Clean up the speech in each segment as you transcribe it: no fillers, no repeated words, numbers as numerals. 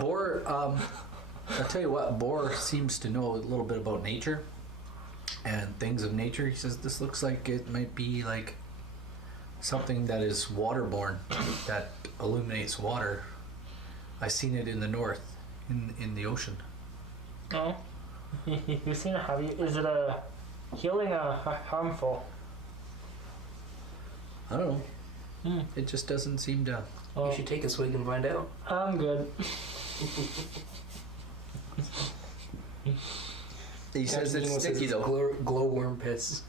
Boar, I'll tell you what, Boar seems to know a little bit about nature and things of nature. He says this looks like it might be like something that is waterborne, that illuminates water. I've seen it in the north, in the ocean. Oh, you've seen it, have you? Is it a healing or harmful? I don't know. It just doesn't seem to. Oh, You should take a swig and find out. I'm good. He says it's sticky though. Glowworm piss.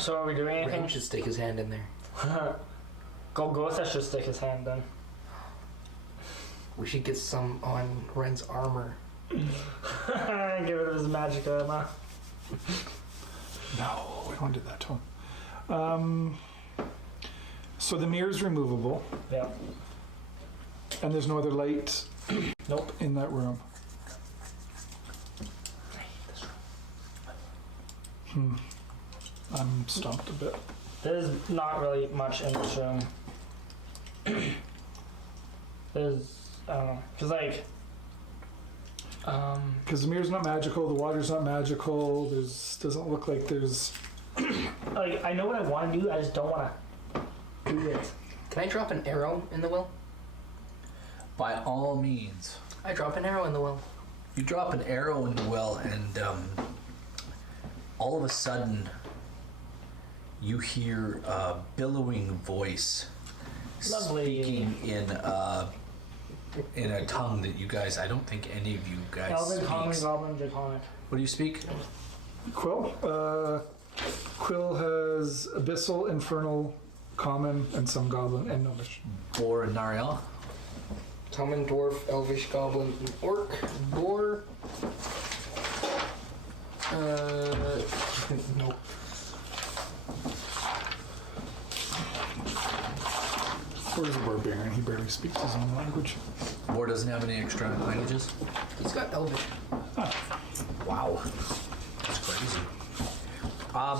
So are we doing anything? Ren should stick his hand in there. Golgotha should stick his hand in. We should get some on Ren's armor. Get rid of his magic armor. No, we don't do that to him. So the mirror's removable, Yeah. and there's no other light Nope. in that room. I'm stumped a bit. There's not really much in this room. There's, I don't know, cause like, Because the mirror's not magical, the water's not magical, doesn't look like there's... like I know what I want to do. I just don't want to do it. Can I drop an arrow in the well? By all means. I drop an arrow in the well. You drop an arrow in the well, and all of a sudden, you hear a billowing voice Lovely. speaking in a tongue that you guys, I don't think any of you guys Elven, common, speaks. goblin, draconic. What do you speak? Quill? Quill has Abyssal, Infernal, Common, and some Goblin, and Gnomish. Boar and Nariel? Common, dwarf, elvish, goblin, and orc. Boar. Nope. Where's the barbarian? He barely speaks his own language. Boar doesn't have any extra languages? He's got elvish. Wow. That's crazy. I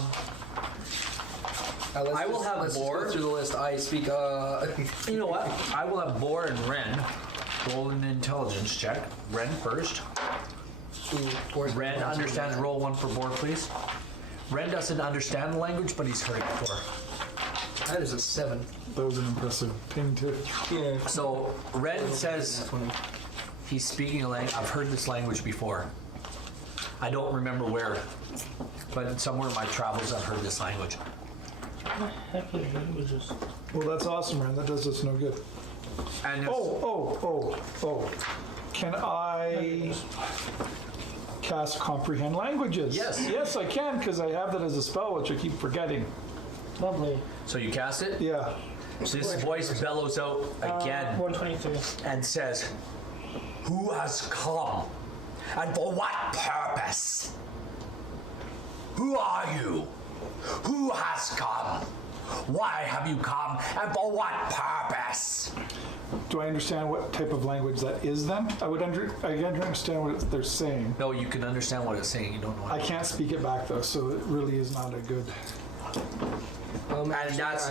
will have let's Boar. Go through the list. I speak. You know what? I will have Boar and Ren roll an intelligence check. Ren first. Ren understands. Roll one for Boar, please. Ren doesn't understand the language, but he's heard it before. That is a 7. That was an impressive ping, too. Yeah. So Ren says he's speaking a language. I've heard this language before. I don't remember where, but somewhere in my travels I've heard this language. Heck of languages. Well, that's awesome, man. That does us no good. And it's, Oh. Can I cast Comprehend Languages? Yes. Yes, I can, because I have that as a spell, which I keep forgetting. Lovely. so you cast it. Yeah. This voice bellows out again 123. and says, "Who has come, and for what purpose? Who are you? Who has come? Why have you come, and for what purpose?" Do I understand what type of language that is then? I understand what they're saying. No, you can understand what it's saying. You don't know. I can't speak it back though, so it really is not a good... And that's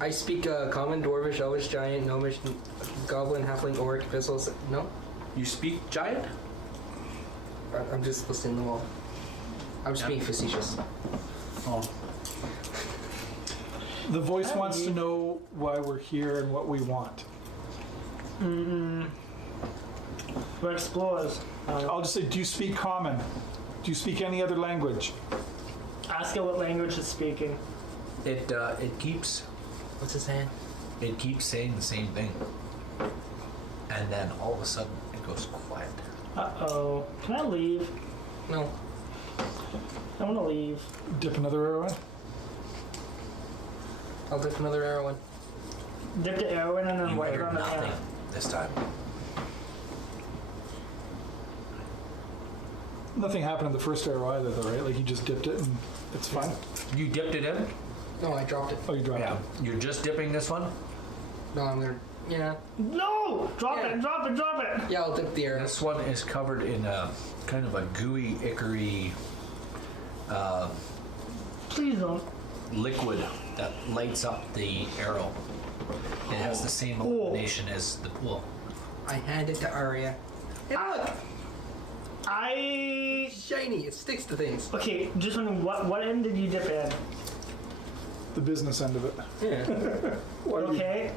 I speak common, dwarvish, elvish, giant, gnomish, goblin, halfling, orc, abyssal. No, you speak giant. I'm just listing them all. I'm just being facetious. Oh, The voice wants to know why we're here and what we want. We're explorers. I'll just say, do you speak Common? Do you speak any other language? Ask it what language it's speaking. it keeps What's his hand? it keeps saying the same thing, and then all of a sudden it goes quiet. Uh-oh. Can I leave? No. I want to leave. Dip another arrow in? I'll dip another arrow in. Dip the arrow in and then You wipe it hear on the nothing hand. this time. Nothing happened in the first arrow either though, right? Like you just dipped it and it's fine? You dipped it in. No, I dropped it. Oh, you dropped Yeah, it. you're just dipping this one. No, I'm gonna. Yeah. No! Drop Yeah. it! Drop it! Drop it! Yeah, I'll dip the arrow. This one is covered in a kind of a gooey, ichory. Please don't. liquid that lights up the arrow. It has the same illumination as the pool. I hand it to Arya. Hey, look! I... Shiny. It sticks to things. Okay, just wondering, what end did you dip in? The business end of it. Yeah. Why do you- Okay.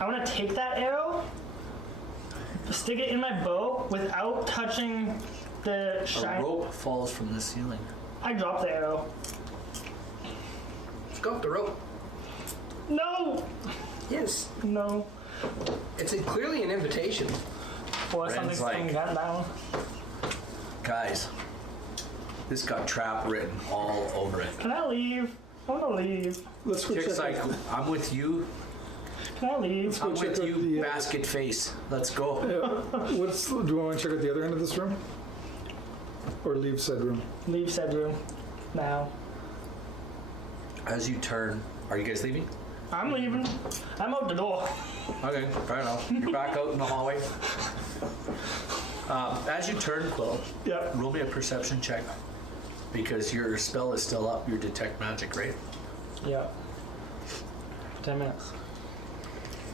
I want to take that arrow, stick it in my bow without touching the A shine. rope falls from the ceiling. I drop the arrow. Let's go up the rope. No! Yes. No. It's clearly an invitation. Or Ren's something's like- coming down. Guys, this got trap written all over it. Can I leave? I want to leave. Let's go Chick's check. like, I'm with you. Can I leave? I'm check with out you, the, basket face. Let's go. Do you want to check out the other end of this room? Or leave said room? Leave said room. Now. As you turn, are you guys leaving? I'm leaving. I'm out the door. Okay, fair enough. You're back out in the hallway. As you turn, Quill, Yep. roll me a perception check. Because your spell is still up, your detect magic, right? Yep. 10 minutes.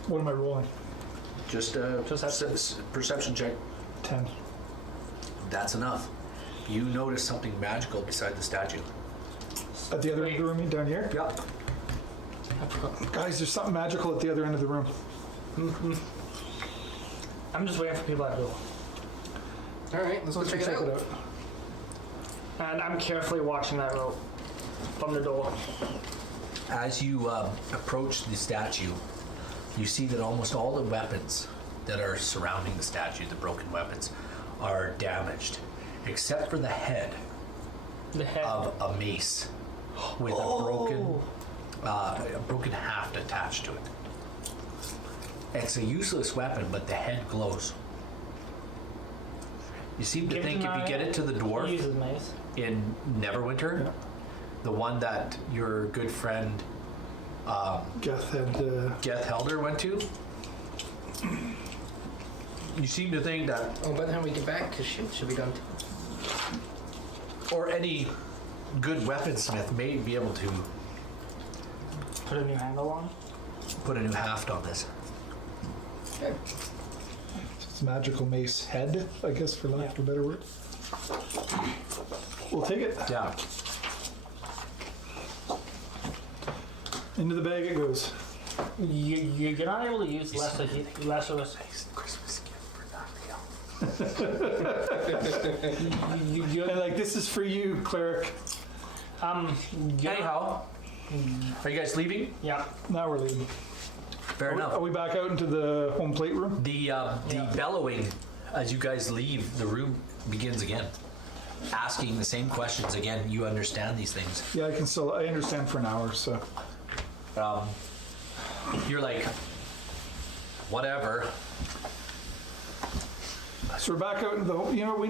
What am I rolling? Just a Perception. perception check. 10. That's enough. You notice something magical beside the statue. At the other end of the room, down here? Yep. Guys, there's something magical at the other end of the room. I'm just waiting for people to go. Alright, let's go Let's check go it out. And I'm carefully watching that rope from the door. As you approach the statue, you see that almost all the weapons that are surrounding the statue, the broken weapons, are damaged, except for the head The head. of a mace with a broken haft attached to it. It's a useless weapon, but the head glows. You seem to Give think it if you my- get it to the He dwarf uses mace. in Neverwinter, Yeah. the one that your good friend Geth had. Geth Helder went to, you seem to think that, Oh, by the time we get back, because should be done. or any good weaponsmith may be able to Put a new handle on. put a new haft on this. Okay. It's magical mace head, I guess, for lack of a better word. We'll take it. Yeah. Into the bag it goes. You're not able to use less of a... Christmas gift for Gabrielle. And like, this is for you, cleric. Anyhow, are you guys leaving? Yeah. Now we're leaving. Fair enough. Are we back out into the home plate room? The bellowing as you guys leave the room begins again, asking the same questions again. You understand these things. Yeah, I understand for an hour, so. You're like, whatever. So we're back out in the, we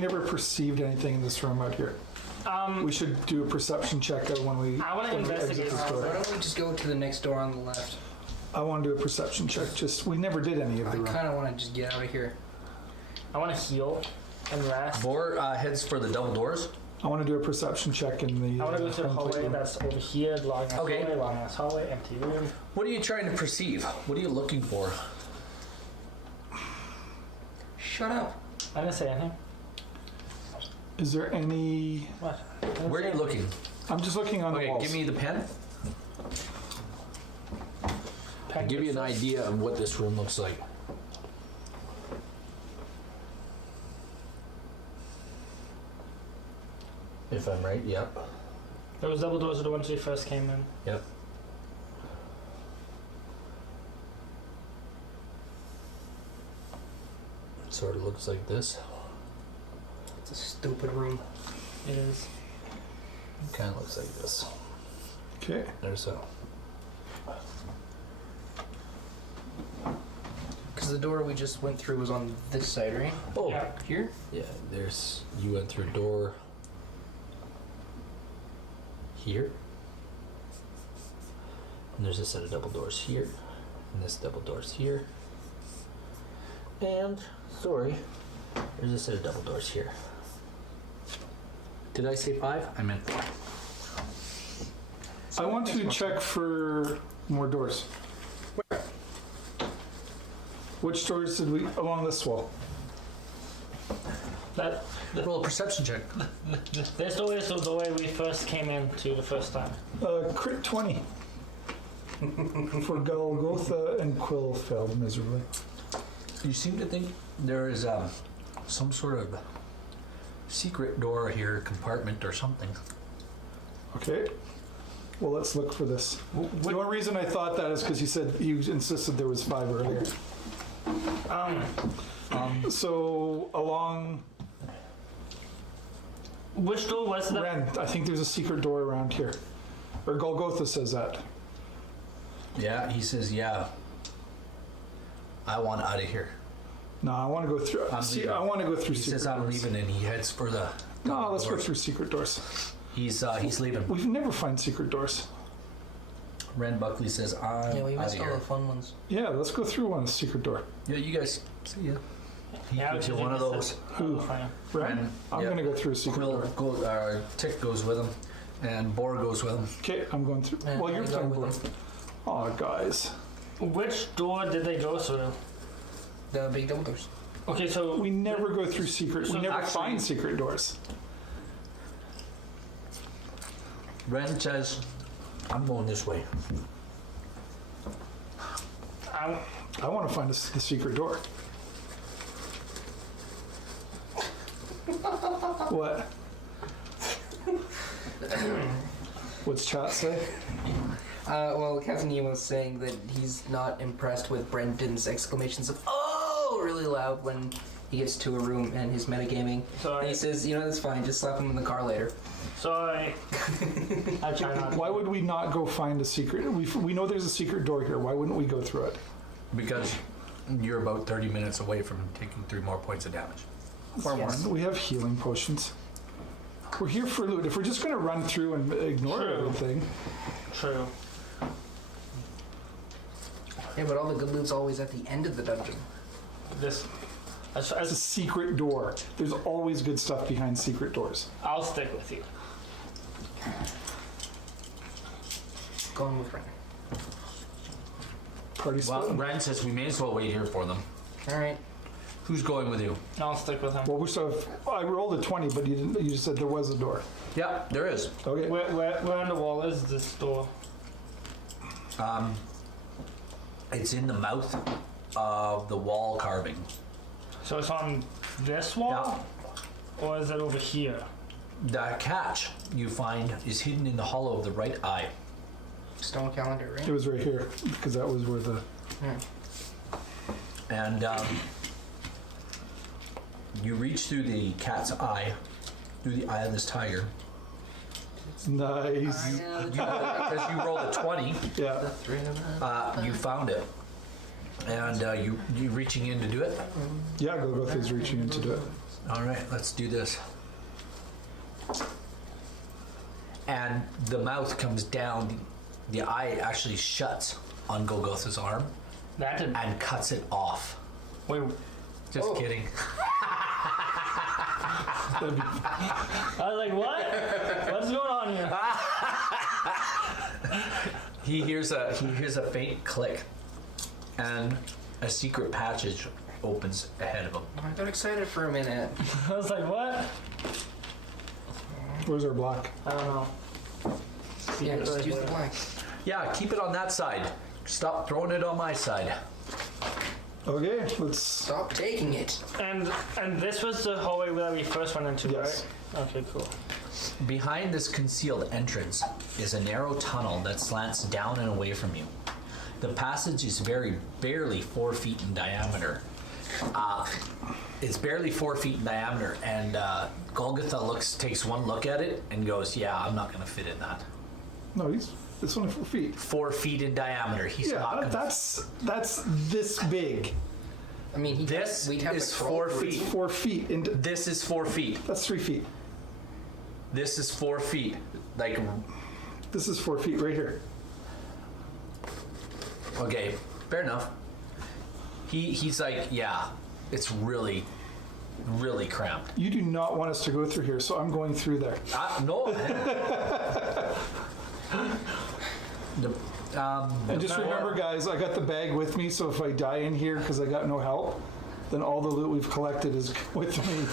never perceived anything in this room out here. We should do a perception check out when we. I want to when we exit investigate this around door. Why don't we just go to the next door on the left? I want to do a perception check. We never did any of I the room. kind of want to just get out of here. I want to heal and rest. Bor heads for the double doors. I want to do a perception check in the. I want to go to the home plate hallway room. that's over here, long ass Okay. hallway, long ass hallway, empty room. What are you trying to perceive? What are you looking for? Shut up. I didn't say anything. Is there any? What? I didn't Where are say you looking? I'm just looking on the Okay, walls. give me the pen. anything. Give you an idea of what this room looks like. If I'm right, yep. Those double doors are the ones we first came in. Yep. Sort of looks like this. It's a stupid room. It is. Kind of looks like this. Okay. There's a. Because the door we just went through was on this side, right? Oh, Yeah. Here? yeah. There's. You went through a door. Here. And there's a set of double doors here. And this double doors here. And, sorry, there's a set of double doors here. Did I say 5? I meant 4. I want to check for more doors. Where? Which doors did we along this wall? That Roll a perception check. this door is the way we first came into the first time. Crit 20. For Golgotha and Quill failed miserably. You seem to think there is some sort of secret door here, compartment or something. Okay. Well, let's look for this. The only reason I thought that is because you insisted there was 5 earlier. So along Which door was that? Ren, I think there's a secret door around here. Or Golgotha says that. Yeah, he says, yeah. I want out of here. No, I want to go through. I'm See, leaving. I want to go through He secret says I'm doors. leaving and he heads for the No, let's go doors. through secret doors. He's leaving. We never find secret doors. Ren Buckley says, I'm Yeah, we out missed of all here. the fun ones. Yeah, let's go through one secret door. Yeah, you guys see ya. He Yeah, gives you because one of you those. Who? Fine. Ren? I'm yeah. going to go through a secret Quill, door. Tick goes with him, and Bor goes with him. Okay, I'm going through. Yeah, Well, you're I go playing with both. them. Oh, guys. Which door did they go through? The big double doors. Okay, so We never go through secret. So We never actually- find secret doors. Ren says, I'm going this way. I want to find the secret door. What? What's chat say? Well, Captain Ian was saying that he's not impressed with Brendan's exclamations of "Oh!" really loud when he gets to a room and his metagaming. Sorry. And he says, you know, that's fine, just slap him in the car later. sorry. I try not. Why would we not go find a secret? We know there's a secret door here. Why wouldn't we go through it? Because you're about 30 minutes away from taking 3 more points of damage. Or Yes. one. We have healing potions. We're here for loot. If we're just going to run through and ignore True. everything, True. Yeah, but all the good loot's always at the end of the dungeon. This. it's a secret door. There's always good stuff behind secret doors. I'll stick with you. Going with Ren. Party Well, split. Ren says we may as well wait here for them. Alright. Who's going with you? I'll stick with him. Well, I rolled a 20, but you didn't. You just said there was a door. Yeah, there is. Okay. Where on the wall is this door? It's in the mouth of the wall carving. So it's on this wall? Or is it over here? The catch you find is hidden in the hollow of the right eye. Stone calendar, right? It was right here because that was where the. Yeah. And you reach through the cat's eye, through the eye of this tiger. Nice. Because you rolled a 20, Yeah. you found it. And you reaching in to do it? Yeah, Golgotha's reaching in to do it. All right, let's do this. And the mouth comes down. The eye actually shuts on Golgotha's arm That did. and cuts it off. Wait. Just kidding. I was like, what? What's going on here? He hears a faint click, and a secret passage opens ahead of him. I got excited for a minute. I was like, what? Where's our block? I don't know. Yeah, just use the black. Yeah, keep it on that side. Stop throwing it on my side. Okay, let's. Stop taking it. And this was the hallway that we first went into, Yes. right? Okay, cool. Behind this concealed entrance is a narrow tunnel that slants down and away from you. The passage is barely 4 feet in diameter. It's barely 4 feet in diameter, and Golgotha takes one look at it and goes, "Yeah, I'm not going to fit in that." No, it's only 4 feet. 4 feet in diameter. He's not Yeah, going to. that's this big. I mean, This we'd have is to crawl 4 through It's feet. 4 feet into. This is 4 feet. That's 3 feet. This is 4 feet. Like, This is 4 feet right here. okay, fair enough. He's like, yeah, it's really, really cramped. You do not want us to go through here, so I'm going through there. No. And just remember, guys, I got the bag with me, so if I die in here because I got no help, then all the loot we've collected is with me.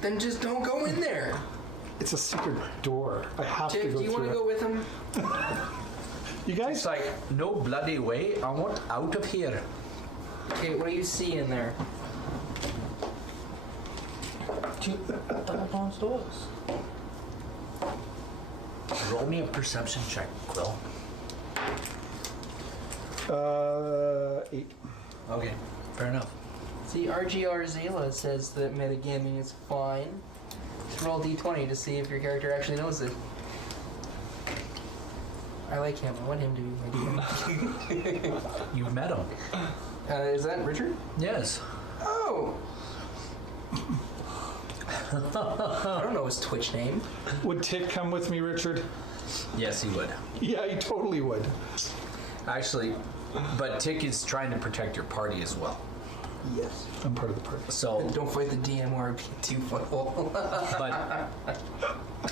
Then just don't go in there. It's a secret door. I have to Tick, go do you want through to go with him? You guys? It's like, no bloody way. I want out of here. Okay, what do you see in there? Roll me a perception check, Quill. 8. Okay, fair enough. See, RGR Zayla says that metagaming is fine. Just roll D20 to see if your character actually knows it. I like him. I want him to be my DM. You've met him. Is that Richard? Yes. Oh! I don't know his Twitch name. Would Tick come with me, Richard? Yes, he would. Yeah, he totally would. Actually, but Tick is trying to protect your party as well. Yes. I'm part of the party. So, Don't fight the DM or a 2-foot hole. but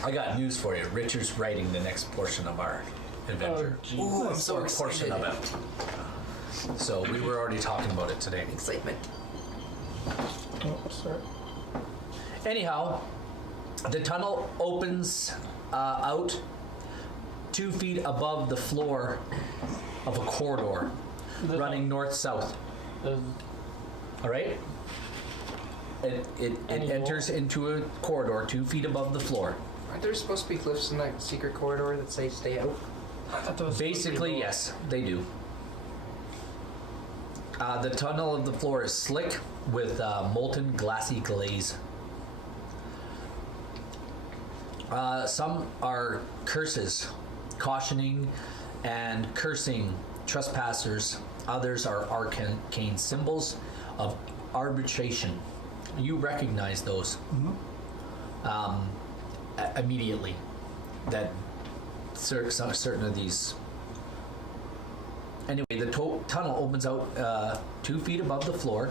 I got news for you. Richard's writing the next portion of our adventure. Ooh, I'm so Or portion excited. of it. So we were already talking about it today. Excitement. Oh, sorry. Anyhow, the tunnel opens out 2 feet above the floor of a corridor running north-south. All right? It enters into a corridor 2 feet above the floor. Aren't there supposed to be cliffs in that secret corridor that say stay out? Basically, yes, they do. The tunnel of the floor is slick with molten glassy glaze. Some are curses, cautioning and cursing trespassers. Others are arcane symbols of arbitration. You recognize those immediately. That certain of these. Anyway, the tunnel opens out 2 feet above the floor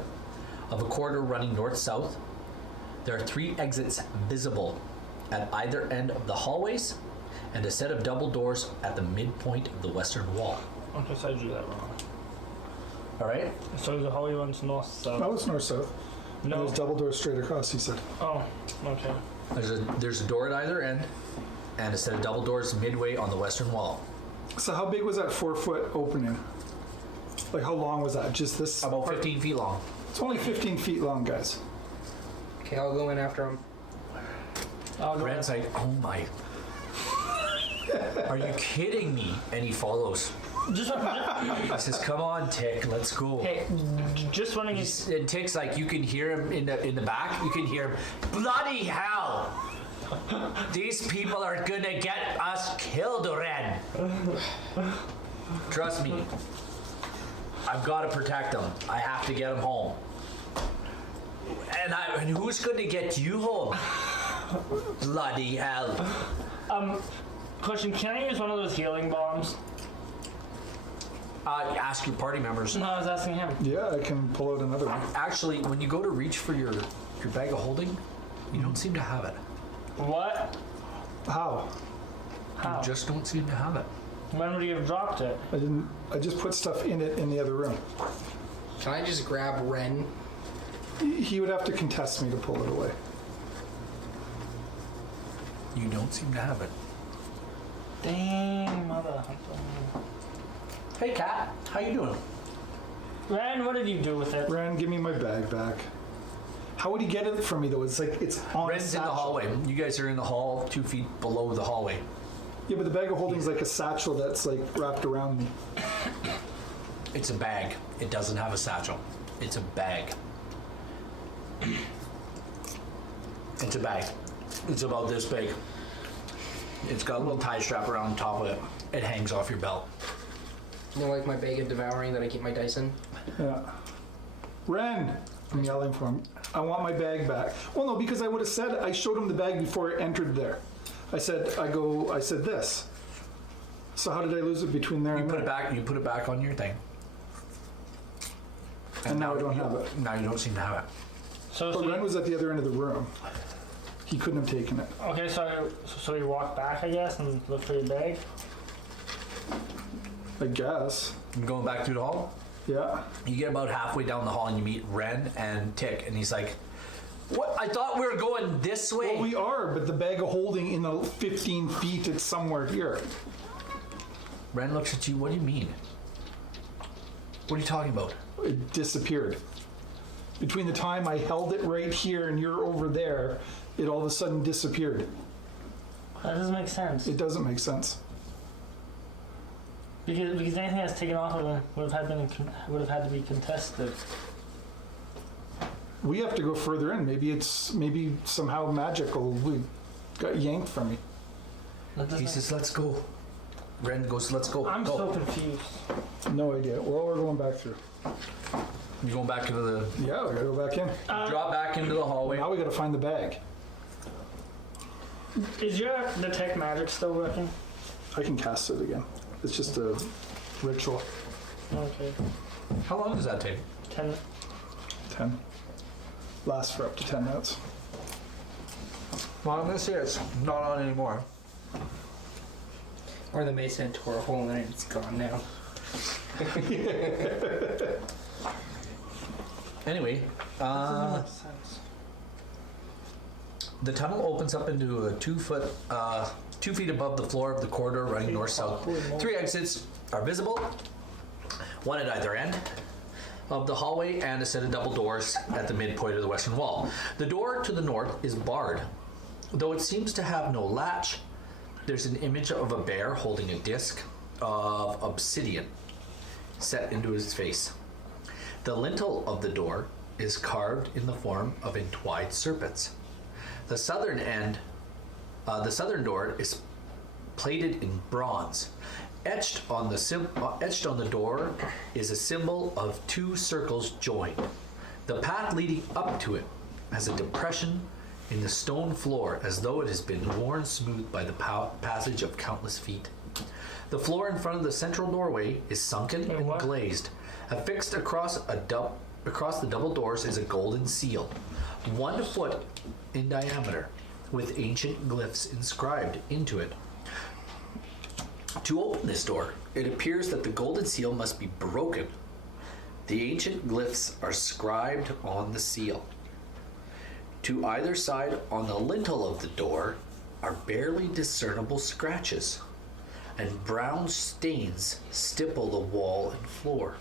of a corridor running north-south. There are 3 exits visible at either end of the hallways, and a set of double doors at the midpoint of the western wall. Okay, so I drew that wrong. All right? So the hallway runs north, south. No, it's north-south. No. There's double doors straight across, he said. Oh, okay. There's a door at either end, and a set of double doors midway on the western wall. So how big was that 4-foot opening? Like how long was that? Just this? About part? 15 feet long. It's only 15 feet long, guys. Okay, I'll go in after him. Brent's like, oh my. Are you kidding me? And he follows. Just He says, come on, Tick, let's go. hey, just running is And Tick's like, you can hear him in the back. You can hear him, bloody hell! These people are gonna get us killed, Ren. Trust me. I've got to protect them. I have to get them home. And who's gonna get you home? Bloody hell. question. Can I use one of those healing bombs? Ask your party members. No, I was asking him. Yeah, I can pull out another one. Actually, when you go to reach for your bag of holding, you don't seem to have it. What? How? How? You just don't seem to have it. When would you have dropped it? I didn't. I just put stuff in it in the other room. Can I just grab Ren? He would have to contest me to pull it away. You don't seem to have it. Dang, mother. Hey, Kat, how you doing? Ryan, what did you do with it? Ren, give me my bag back. How would he get it from me though? It's like it's on. Ren's in the hallway. You guys are in the hall, 2 feet below the hallway. Yeah, but the bag of holding is like a satchel that's like wrapped around me. It's a bag. It doesn't have a satchel. It's a bag. It's a bag. It's about this big. It's got a little tie strap around the top of it. It hangs off your belt. You know, like my bag of devouring that I keep my dice in? Yeah. Ren! I'm yelling for him. I want my bag back. Well, no, because I would have said, I showed him the bag before it entered there. I said this. So how did I lose it between there You and put there? it back. You put it back on your thing. And now I don't have it. Now you don't seem to have it. So, But Ren was at the other end of the room. He couldn't have taken it. Okay, so you walk back, I guess, and look for your bag. I guess. I'm going back through the hall. Yeah. You get about halfway down the hall and you meet Ren and Tick, and he's like, "What? I thought we were going this way." Well, we are, but the bag of holding in the 15 feet, it's somewhere here. Ren looks at you. What do you mean? What are you talking about? It disappeared. Between the time I held it right here and you're over there, it all of a sudden disappeared. That doesn't make sense. It doesn't make sense. Because anything that's taken off of them would have had to be contested. We have to go further in. Maybe somehow magical. We got yanked from me. He says, "Let's go." Ren goes, "Let's go." I'm go. so confused. No idea. Well, we're going back through. You going back into the? Yeah, we gotta go back in. Drop back into the hallway. Now we gotta find the bag. Is your detect magic still working? I can cast it again. It's just a ritual. Okay. How long does that take? 10. 10. Lasts for up to 10 minutes. Well, this here it's not on anymore. Or the mace had tore a hole in it, it's gone now. Anyway, Doesn't make sense. the tunnel opens up into a 2 feet above the floor of the corridor running north-south. 3 exits are visible, one at either end of the hallway, and a set of double doors at the midpoint of the western wall. The door to the north is barred. Though it seems to have no latch, there's an image of a bear holding a disc of obsidian set into his face. The lintel of the door is carved in the form of entwined serpents. The southern door is plated in bronze. Etched on the door is a symbol of 2 circles joined. The path leading up to it has a depression in the stone floor, as though it has been worn smooth by the passage of countless feet. The floor in front of the central doorway is sunken and glazed. Affixed across the double doors is a golden seal, 1 foot in diameter, with ancient glyphs inscribed into it. To open this door, it appears that the golden seal must be broken. The ancient glyphs are scribed on the seal. To either side on the lintel of the door are barely discernible scratches, and brown stains stipple the wall and floor.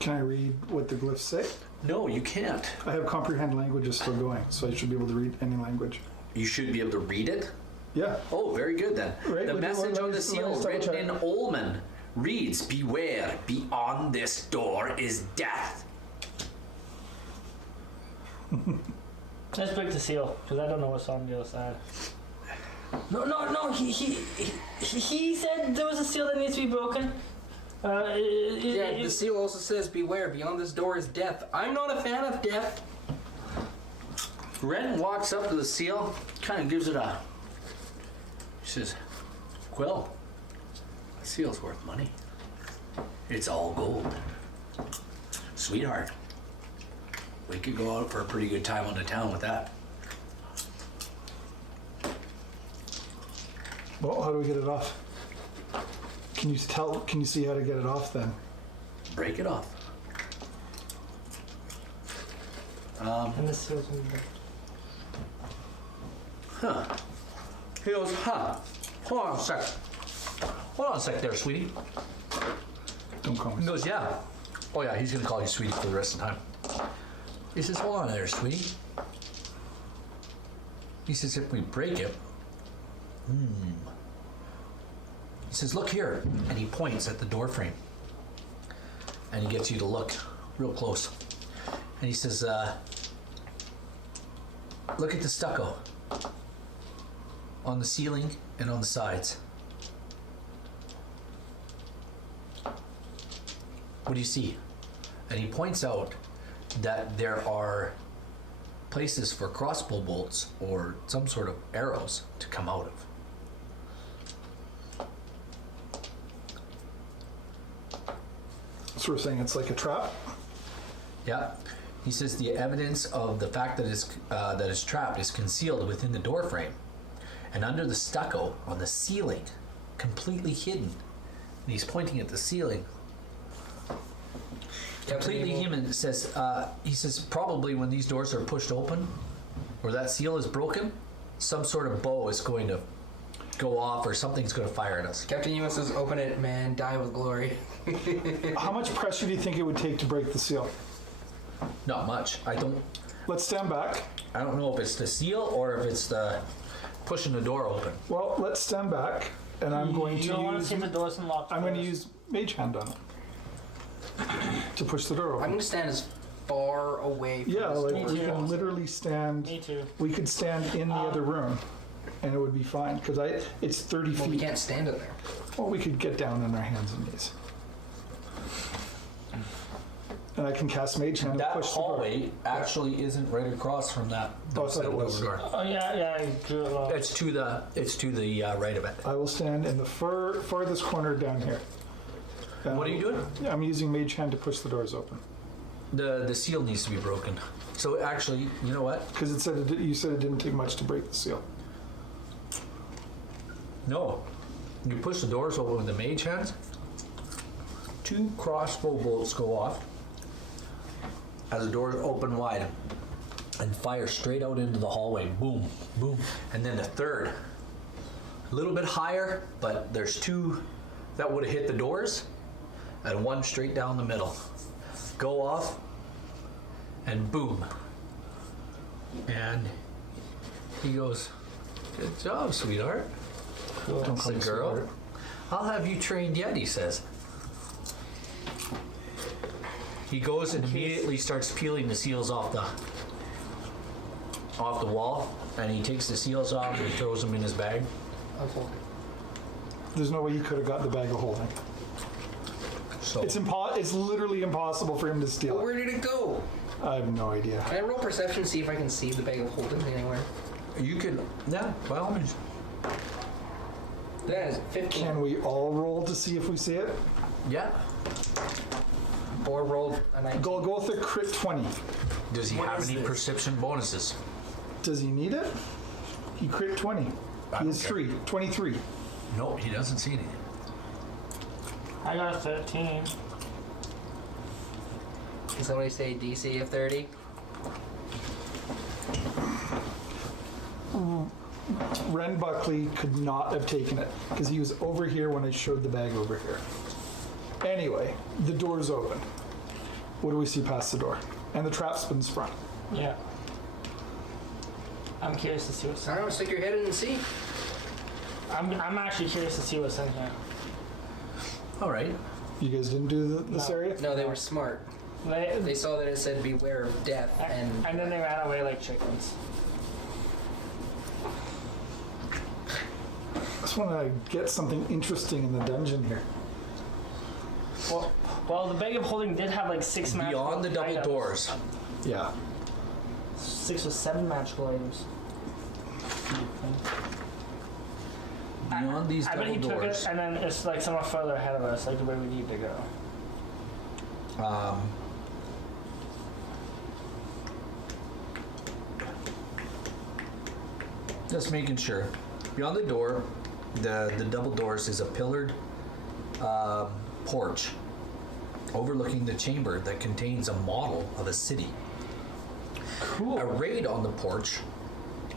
Can I read what the glyphs say? No, you can't. I have comprehend languages still going, so I should be able to read any language. You should be able to read it. Yeah. Oh, very good then. Right, The we do message one- on the let seal, me double written check. in Olman, reads, "Beware, beyond this door is death." Let's break the seal, because I don't know what's on the other side. No. He said there was a seal that needs to be broken. Yeah, the seal also says, beware, beyond this door is death. I'm not a fan of death. Ren walks up to the seal, kind of gives it a. He says, "Quill, the seal's worth money. It's all gold. Sweetheart, we could go out for a pretty good time on the town with that." Well, how do we get it off? Can you see how to get it off then? Break it off. And the seal's in the Huh. He goes, "Huh. Hold on a sec. Hold on a sec there, sweetie." Don't call He me. goes, "Yeah." Oh yeah, he's gonna call you sweetie for the rest of the time. He says, "Hold on there, sweetie." He says, "If we break it, He says, "Look here," and he points at the door frame, and he gets you to look real close, and he says, "Look at the stucco on the ceiling and on the sides. What do you see?" And he points out that there are places for crossbow bolts or some sort of arrows to come out of. So we're saying it's like a trap? Yeah. He says the evidence of the fact that is trapped is concealed within the door frame and under the stucco on the ceiling, completely hidden. And he's pointing at the ceiling. Completely human. Says he says probably when these doors are pushed open, or that seal is broken, some sort of bow is going to go off, or something's going to fire at us. Captain Ewan says, "Open it, man. Die with glory." How much pressure do you think it would take to break the seal? Not much. Let's stand back. I don't know if it's the seal or if it's the pushing the door open. Well, let's stand back, and I'm going to You don't want to use. see the doors unlocked. I'm going to use Mage Hand on it to push the door I'm open. going to stand as far away from Yeah, this like door. we too. can literally stand. Me too. We could stand in the other room, and it would be fine because it's 30 Well, we feet. can't stand in there. Well, we could get down on our hands and knees. And I can cast Mage Hand and That push hallway actually isn't right across from that. Oh, I thought it was. door. Oh yeah, I drew it off. It's to the right of it. the door. I will stand in the farthest corner down here. What are you doing? I'm using Mage Hand to push the doors open. The seal needs to be broken. So actually, you know what? Because you said it didn't take much to break the seal. No. You push the doors open with the mage hands. 2 crossbow bolts go off as the doors open wide and fire straight out into the hallway. Boom, boom. And then the third, a little bit higher, but there's 2 that would have hit the doors and 1 straight down the middle. Go off and boom. And he goes, "Good job, sweetheart." Don't It's a girl. "I'll have you trained yet," he says. He goes and immediately starts peeling the seals off the wall, and he takes the seals off and throws them in his bag. There's no way you could have got the bag of holding. So It's literally impossible for him to steal Where it. did it go? I have no idea. Can I roll perception, see if I can see the bag of holding anywhere? you can, yeah, by all means. That is 15. Can we all roll to see if we see it? Yeah. Or rolled a 19. Go with a crit 20. Does he What have is any this? perception bonuses? Does he need it? He crit 20. I He don't has care. 23. No, he doesn't see anything. I got a 13. Can somebody say DC of 30? Ren Buckley could not have taken it because he was over here when I showed the bag over here. Anyway, the door's open. What do we see past the door? And the trap's been sprung. Yeah. I'm curious to see what's. I don't know, stick your head in and see. I'm actually curious to see what's in here. All right. You guys didn't do this No. area? No, they were smart. They, They saw that it said beware of death, and and then they ran away like chickens. I just want to get something interesting in the dungeon here. Well, the bag of holding did have like 6 magical Beyond the double items. doors. Yeah. 6 or 7 magical items. Beyond these I bet double he took doors. it and then it's like somewhere further ahead of us, like the way we need to go. Just making sure. Beyond the door, the double doors is a pillared porch overlooking the chamber that contains a model of a city. Cool. Arrayed on the porch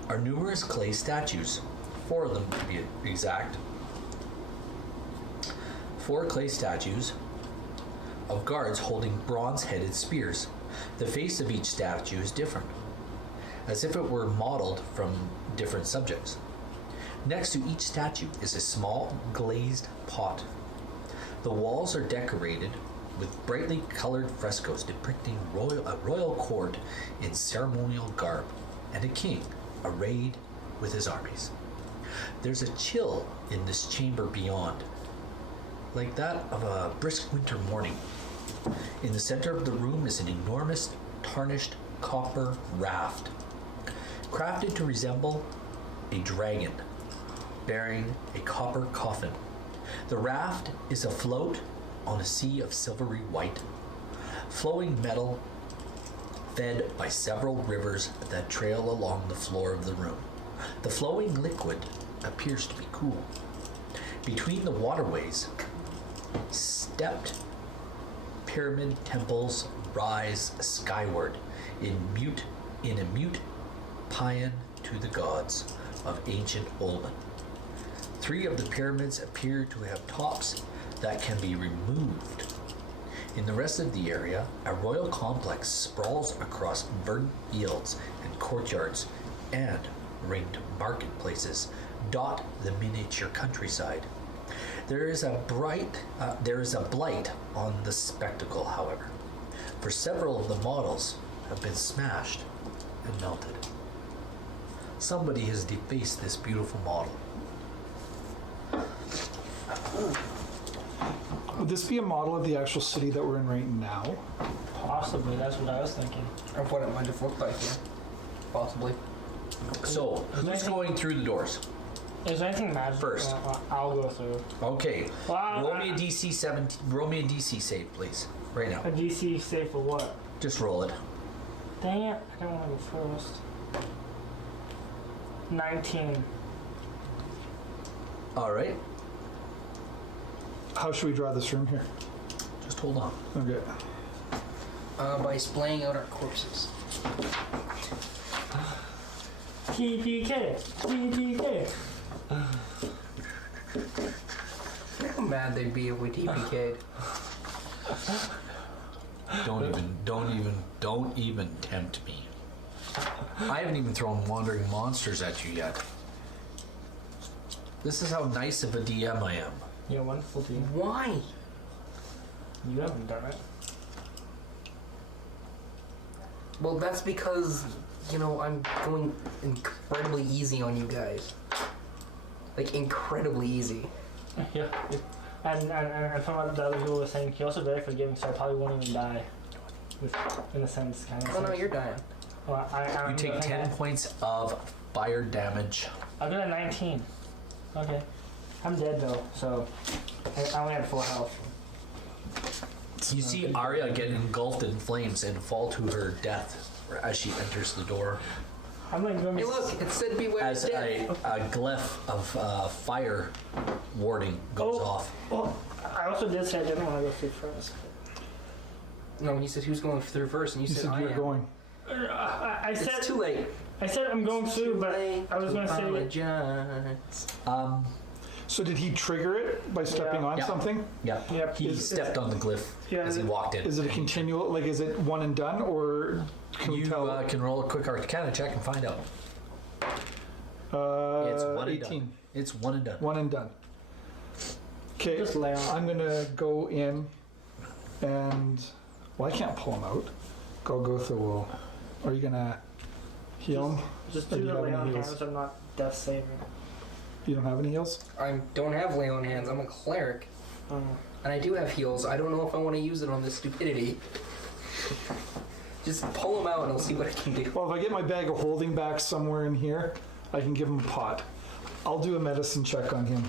are numerous clay statues, 4 of them to be exact. 4 clay statues of guards holding bronze-headed spears. The face of each statue is different, as if it were modeled from different subjects. Next to each statue is a small glazed pot. The walls are decorated with brightly colored frescoes depicting a royal court in ceremonial garb and a king arrayed with his armies. There's a chill in this chamber beyond, like that of a brisk winter morning. In the center of the room is an enormous tarnished copper raft, crafted to resemble a dragon bearing a copper coffin. The raft is afloat on a sea of silvery white. Flowing metal fed by several rivers that trail along the floor of the room. The flowing liquid appears to be cool. Between the waterways, stepped pyramid temples rise skyward in a mute paean to the gods of ancient Olden. 3 of the pyramids appear to have tops that can be removed. In the rest of the area, a royal complex sprawls across verdant fields and courtyards, and ringed marketplaces dot the miniature countryside. There is a blight on the spectacle, however, for several of the models have been smashed and melted. Somebody has defaced this beautiful model. Would this be a model of the actual city that we're in right now? Possibly, that's what I was thinking. Of what it might have looked like, yeah. Possibly. So, who's going through the doors? Is there anything magical? First. I'll go through. Okay. Well, roll me a DC 17. Roll me a DC save, please. Right now. A DC safe for what? Just roll it. Dang it, I don't want to go first. 19. All right. How should we draw this room here? Just hold on. Okay. By splaying out our corpses. TPK. TPK. How mad they'd be if we TPK'd. Don't even tempt me. I haven't even thrown wandering monsters at you yet. This is how nice of a DM I am. You're a wonderful team. Why? You haven't done it. Well, that's because, I'm going incredibly easy on you guys. Like, incredibly easy. Yeah. And from what the other people were saying, he's also very forgiving, so I probably won't even die. In a sense, kind of. Oh no, you're dying. Well, You take 10 points of fire damage. I've got a 19. Okay. I'm dead though, so I only had 4 health. You see Arya get engulfed in flames and fall to her death as she enters the door. I'm like going. Hey, look, it said beware As of death. a glyph of fire warding goes off. Well, I also did say I didn't want to go through first. No, he said he was going through first, and you You said said I you were am. going. I It's said too late. I said I'm going through, but I was going to say. apologize. So did he trigger it by stepping on Yeah. something? Yeah. Yep. He stepped on the glyph Yeah, as he walked in. Is it a continual, like is it one and done, or can we You tell? can roll a quick Arcana check and find out. It's one and 18. done. It's one and done. One and done. Okay, Just lay on. I'm gonna go in and, well, I can't pull him out. Golgotha will. Are you gonna heal him? Just Or do do the you have lay any on heals? hands. I'm not death saving. You don't have any heals? I don't have lay on hands. I'm a cleric, and I do have heals. I don't know if I want to use it on this stupidity. Just pull them out, and I'll see what I can do. Well, if I get my bag of holding back somewhere in here, I can give him a pot. I'll do a medicine check on him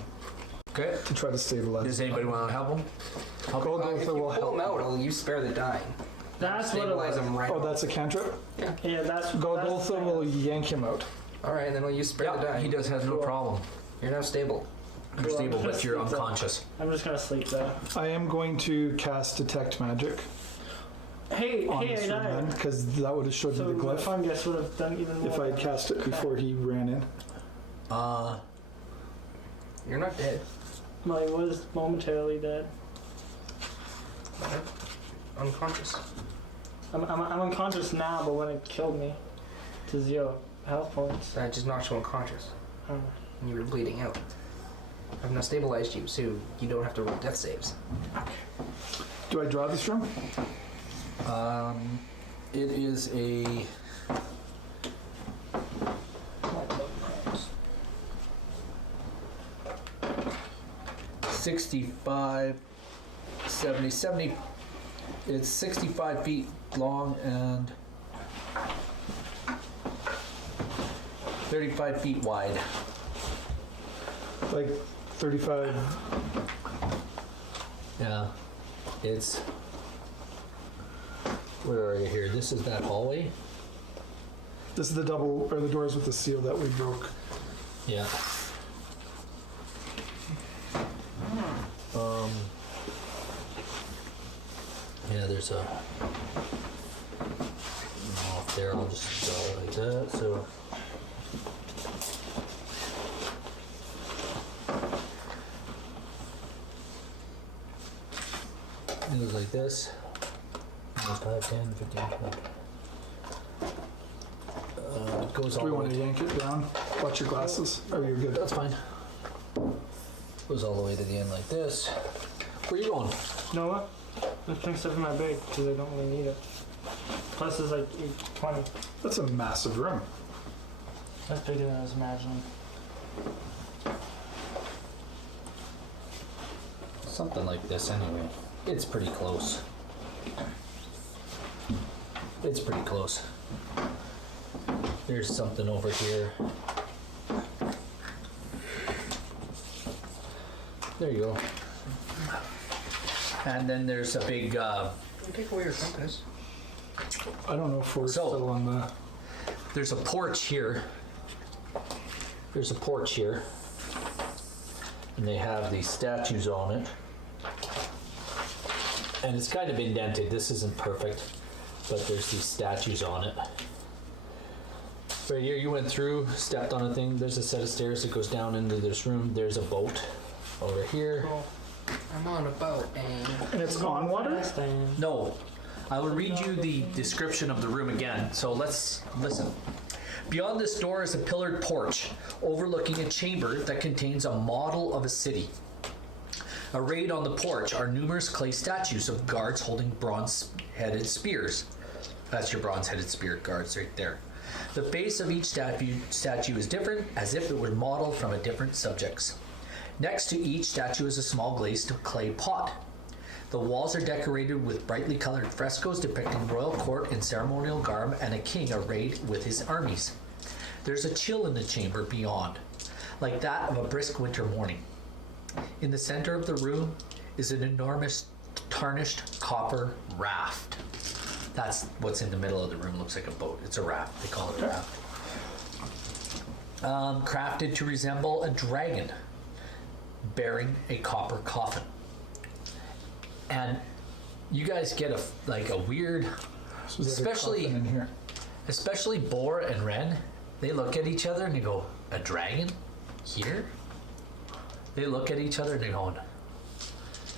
Okay. to try to stabilize. Does anybody want to help him? If Golgotha you will pull them help. out, you spare the dying. That's what it Stabilize was. them right. Oh, that's a cantrip? Yeah, that's. Golgotha will yank him out. All right, then I'll use spare the Yeah, dying. he does has no problem. You're now stable. You're stable, but you're unconscious. I'm just gonna sleep though. I am going to cast Detect Magic Hey, on I this room then, died. because that would have showed So me the my glyph fungus would have done even more. if I had cast it before he ran in. You're not dead. Well, he was momentarily dead. Unconscious. I'm unconscious now, but when it killed me to 0 health points. That just knocked you unconscious, Um, and you were bleeding out. I've now stabilized you, so you don't have to roll death saves. Do I draw this room? It is a 65, 70. It's 65 feet long and 35 feet wide. Like 35. Yeah. It's Where are you here? This is that hallway. This is the doors with the seal that we broke. Yeah. Yeah, there's a. Off there, I'll just go like that. So. It goes like this. It goes 5, 10, 15, 20. It goes Do all we the want way. to yank it down? Watch your glasses. Oh, you're good. That's fine. Goes all the way to the end like this. Where you going? Noah, there's putting stuff in my bag because I don't really need it. Plus, it's like 820. That's a massive room. That's bigger than I was imagining. Something like this anyway. It's pretty close. It's pretty close. There's something over here. There you go. And then there's a big, Don't take away your compass. I don't know if we're So- still on the. there's a porch here. There's a porch here. And they have these statues on it. And it's kind of indented. This isn't perfect, but there's these statues on it. Right here, you went through, stepped on a thing. There's a set of stairs that goes down into this room. There's a boat over here. Cool. I'm on a boat and And it's on water? No, I will read you the description of the room again. So let's listen. Beyond this door is a pillared porch overlooking a chamber that contains a model of a city. Arrayed on the porch are numerous clay statues of guards holding bronze-headed spears. That's your bronze-headed spear guards right there. The face of each statue is different, as if it were modeled from a different subjects. Next to each statue is a small glazed clay pot. The walls are decorated with brightly colored frescoes depicting royal court in ceremonial garb and a king arrayed with his armies. There's a chill in the chamber beyond, like that of a brisk winter morning. In the center of the room is an enormous tarnished copper raft. That's what's in the middle of the room. Looks like a boat. It's a raft. They call it a raft. Crafted to resemble a dragon bearing a copper coffin. And you guys get a weird, So there's a especially coffin in here. especially Boar and Ren. They look at each other and they go, "A dragon here?" They look at each other and they're going,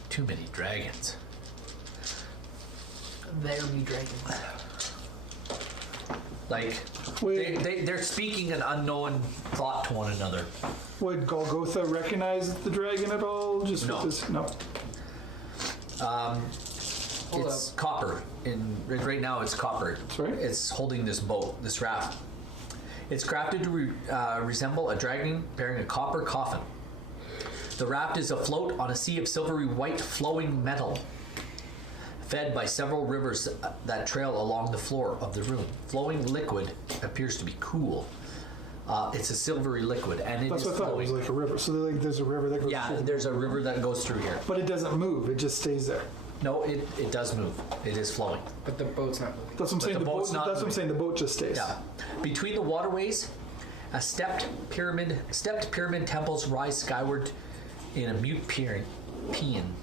"Too many dragons." there be dragons. Like Wait. they're speaking an unknown thought to one another. Would Golgotha recognize the dragon at all? Just No. with this? No. Hold It's copper. Right now it's copper. That's right. It's holding this boat, this raft. It's crafted to resemble a dragon bearing a copper coffin. The raft is afloat on a sea of silvery white flowing metal, fed by several rivers that trail along the floor of the room. Flowing liquid appears to be cool. It's a silvery liquid, and it That's is what I thought. It flowing. was like a river. So there's a river that goes Yeah, through. there's a river that goes through here. But it doesn't move. It just stays there. No, it does move. It is flowing. But the boat's not moving. That's what I'm saying. the The boat. boat's not That's what I'm moving. saying. The boat just stays. Yeah. Between the waterways, stepped pyramid temples rise skyward in a mute paean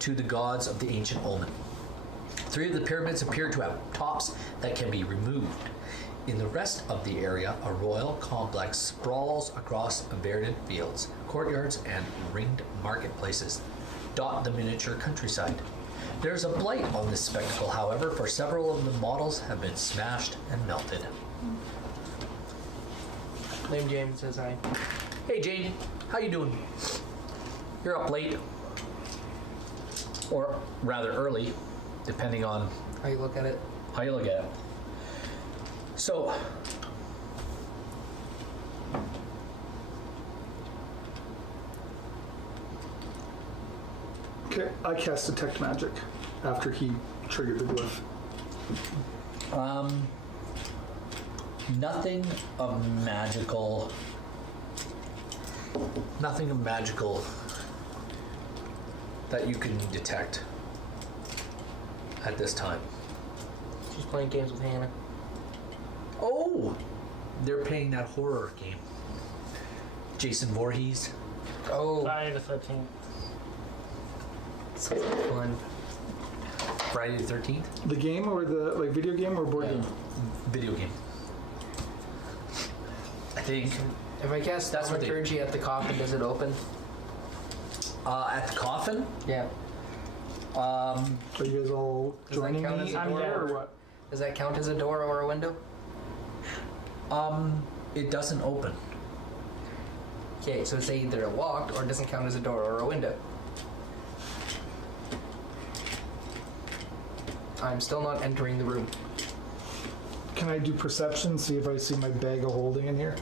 to the gods of the ancient omen. 3 of the pyramids appear to have tops that can be removed. In the rest of the area, a royal complex sprawls across verdant fields, courtyards, and ringed marketplaces dot the miniature countryside. There's a blight on this spectacle, however, for several of the models have been smashed and melted. Name James says hi. Hey Jane, how you doing? You're up late, or rather early, depending on How you look at it? how you look at it. So, Okay. I cast detect magic after he triggered the glyph. nothing of magical that you can detect at this time. She's playing games with Hannah. Oh, they're playing that horror game. Jason Voorhees. Oh, Friday the 13th. sounds like fun. Friday the 13th. The game or the like video game or board game? Video game. I think. If I cast That's what they- Thaumaturgy at the coffin, does it open? At the coffin. Yeah. Are you guys all Does that joining count me as a I'm in there there. or what? Does that count as a door or a window? It doesn't open. Okay, so it's either locked or it doesn't count as a door or a window. I'm still not entering the room. Can I do perception, see if I see my bag of holding in here?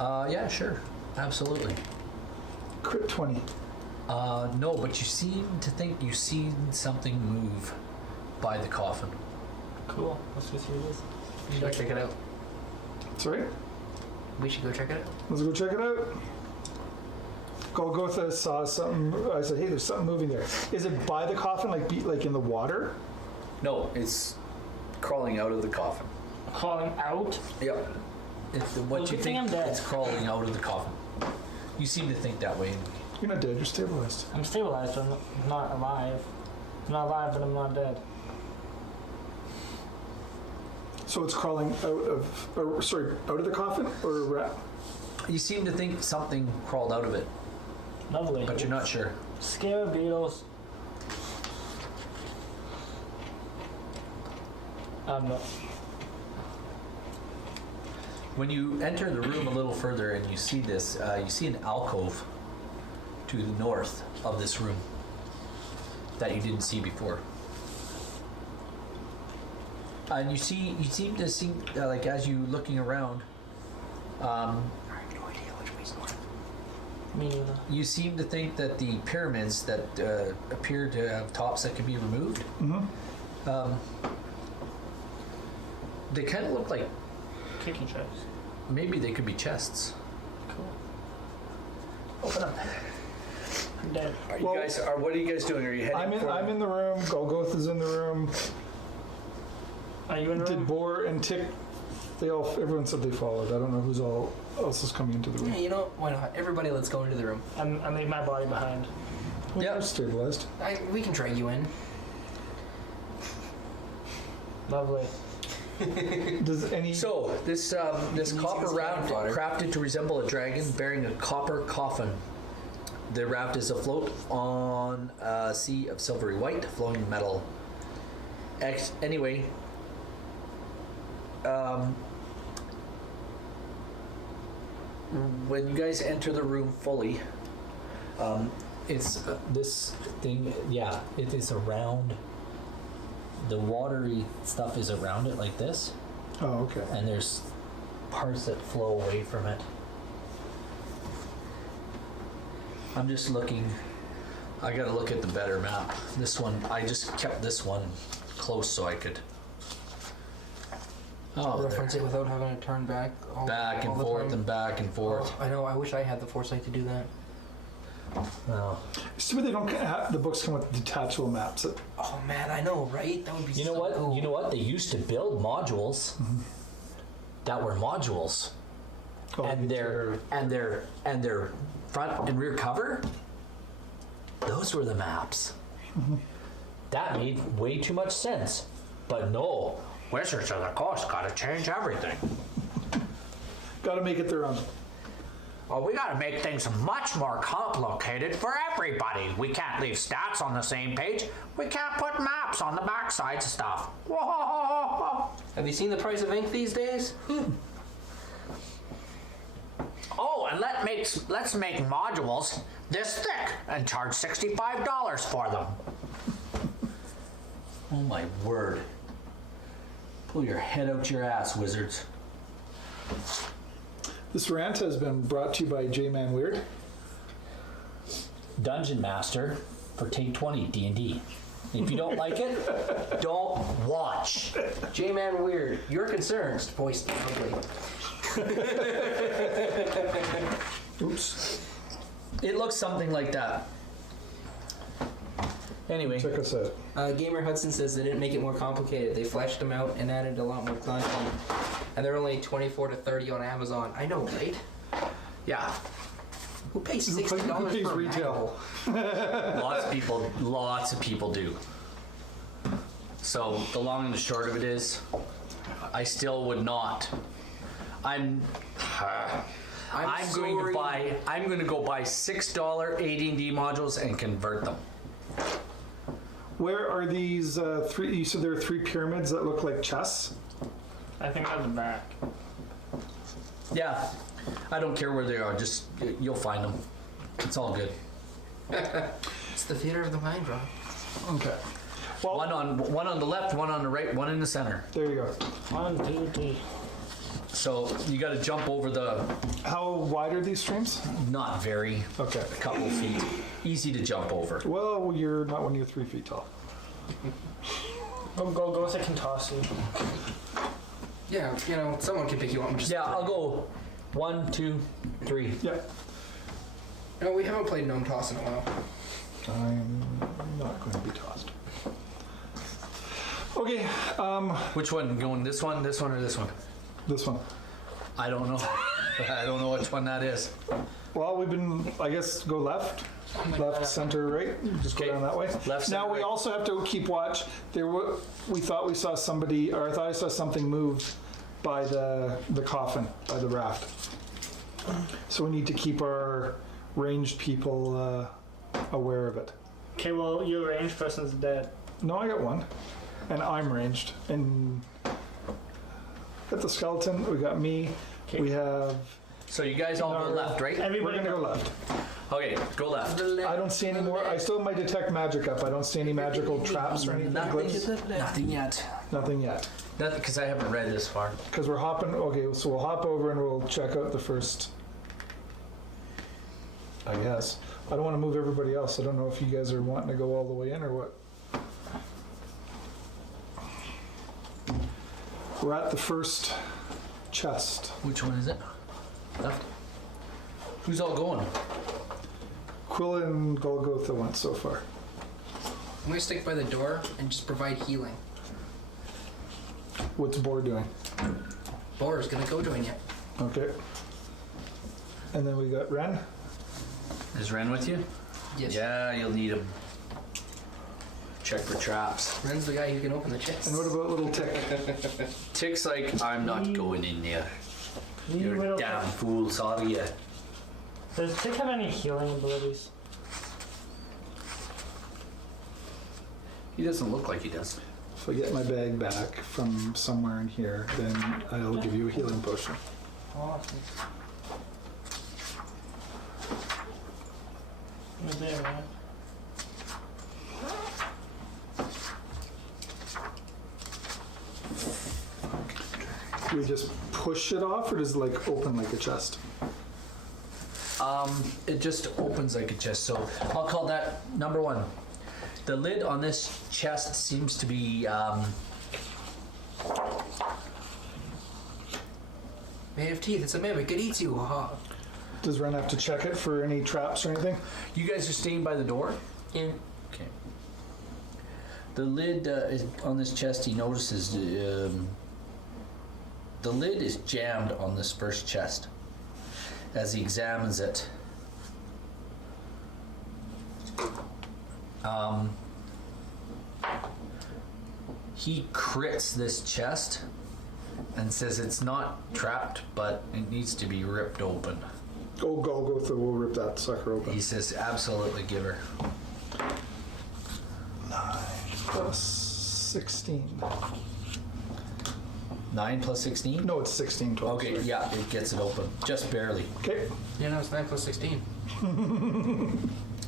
Yeah, sure, absolutely. Crit 20. No, but you seem to think you seen something move by the coffin. Cool. Let's go see what it is. We should go check it out. Sorry? We should go check it out. Let's go check it out. Golgotha saw something. I said, hey, there's something moving there. Is it by the coffin, like in the water? No, it's crawling out of the coffin. Crawling out? Yep. It's Well, what you good thing think I'm dead. it's crawling out of the coffin. You seem to think that way. You're not dead, you're stabilized. I'm stabilized, but I'm not alive. I'm not alive, but I'm not dead. So it's crawling out of the coffin or around? You seem to think something crawled out of it, Lovely. but you're not sure. Scare beetles. No. When you enter the room a little further and you see this, you see an alcove to the north of this room that you didn't see before. And you seem to see, like as you looking around, I have no idea which way's north. Me neither. you seem to think that the pyramids that appear to have tops that can be removed, they kind of look like Kicking checks. maybe they could be chests. Cool. Open up. I'm dead. Well, what are you guys doing? Are you heading I'm in the room, Golgotha's in the room. Are you in the Did room? Boar and Tick, everyone said they followed. I don't know who's else is coming into the room. Yeah, you know, why not? Everybody, let's go into the room. I leave my body behind. Yep. You're stabilized. We can drag you in. Lovely. Does any... So this copper use raft water. crafted to resemble a dragon bearing a copper coffin. The raft is afloat on a sea of silvery white, flowing metal. Anyway, when you guys enter the room fully, it's this thing. Yeah, it is around. The watery stuff is around it like this. Oh, okay. And there's parts that flow away from it. I'm just looking. I gotta look at the better map. This one, I just kept this one close so I could. Oh, there. Reference it without having to turn back. Back and all the forth time. and back and forth. I know. I wish I had the foresight to do that. No. It's too bad they don't the books come with detachable maps. Oh man, I know, right? That would be. You know so what? Cool. You know what? They used to build modules that were modules, Oh, and their front and rear cover. Those were the maps. That made way too much sense. But no, Wizards of the Coast got to change everything. Got to make it their own. Well, we got to make things much more complicated for everybody. We can't leave stats on the same page. We can't put maps on the backside of stuff. Whoa. Have you seen the price of ink these days? Oh, and let's make modules this thick and charge $65 for them. Oh my word. Pull your head out your ass, wizards. This rant has been brought to you by J-Man Weird. Dungeon Master for take20 D&D. If you don't like it, don't watch. J-Man Weird, your concerns voiced loudly. Oops. It looks something like that. Anyway, Check us out. Gamer Hudson says they didn't make it more complicated. They fleshed them out and added a lot more content. And they're only 24 to 30 on Amazon. I know, right? yeah, Who pays Who $60 pays for a retail? lots of people do. So the long and the short of it is, I still would not. I'm going to buy. I'm going to go buy $6 AD&D modules and convert them. Where are these three? You said there are 3 pyramids that look like chests. I think at the back. Yeah, I don't care where they are. Just you'll find them. It's all good. It's the theater of the mind, Rob. Okay. Well, One on the left, one on the right, one in the center. there you go. 1, 2, 3. So you got to jump over the. How wide are these streams? Not very. Okay. A couple feet. Easy to jump over. Well, you're not when you're 3 feet tall. Go with a Kintasi. Yeah, you know, someone can pick you up and just... Yeah, I'll go 1, 2, 3. Yeah. No, we haven't played Gnome Toss in a while. I'm not going to be tossed. Okay. Which one? Going this one, or this one? This one. I don't know. I don't know which one that is. Well, we've been, I guess, go left, left, center, right. Just go Okay. down that way. Left, center, now we right. also have to keep watch. We thought we saw somebody, or I thought I saw something move by the coffin, by the raft. So we need to keep our ranged people aware of it. Okay, well, your ranged person's dead. No, I got one, and I'm ranged. And got the skeleton. We got me. Okay. We have. So you guys all go No. left, right? Everybody We're gonna go left. Okay, go left. I don't see any more. I still have my detect magic up. I don't see any magical traps or anything. Glyphs? Nothing yet. Nothing yet. Nothing, because I haven't read this far. Because we're hopping. Okay, so we'll hop over and we'll check out the first. I guess. I don't want to move everybody else. I don't know if you guys are wanting to go all the way in or what. We're at the first chest. Which one is it? Left. Who's all going? Quilla and Golgotha went so far. I'm going to stick by the door and just provide healing. What's Boar doing? Boar's going to go join you. Okay. And then we got Ren. Is Ren with you? Yes. Yeah, you'll need him. Check for traps. Ren's the guy who can open the chest. And what about little Tick? Tick's like, I'm not going in there. You You're a will- damn fool, sorry. Does Tick have any healing abilities? He doesn't look like he does. If I get my bag back from somewhere in here, then I'll give you a healing potion. Awesome. Right there, man. Do we just push it off, or does it like open like a chest? It just opens like a chest, so I'll call that number 1. The lid on this chest seems to be, Made of teeth. It's a mimic. It eats you. Haha. Does Ren have to check it for any traps or anything? you guys are staying by the door? Yeah. Okay. The lid is on this chest, he notices the lid is jammed on this first chest as he examines it. He crits this chest and says it's not trapped, but it needs to be ripped open. Oh, Golgotha will rip that sucker open. He says, absolutely, give her. 9 plus 16. 9 plus 16? No, it's 16, 12. Okay, sorry. yeah, it gets it open. Just barely. Okay. Yeah, no, it's 9 plus 16.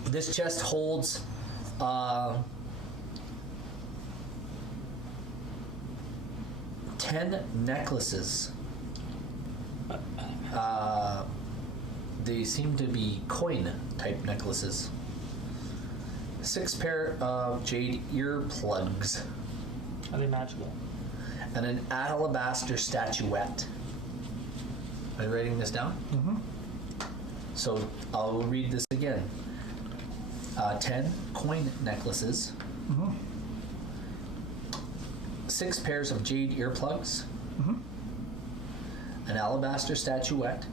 This chest holds 10 necklaces. They seem to be coin type necklaces. 6 pair of jade earplugs Are they magical? and an alabaster statuette. Are you writing this down? Mm-hmm. So I'll read this again. 10 coin necklaces, 6 pairs of jade earplugs, an alabaster statuette,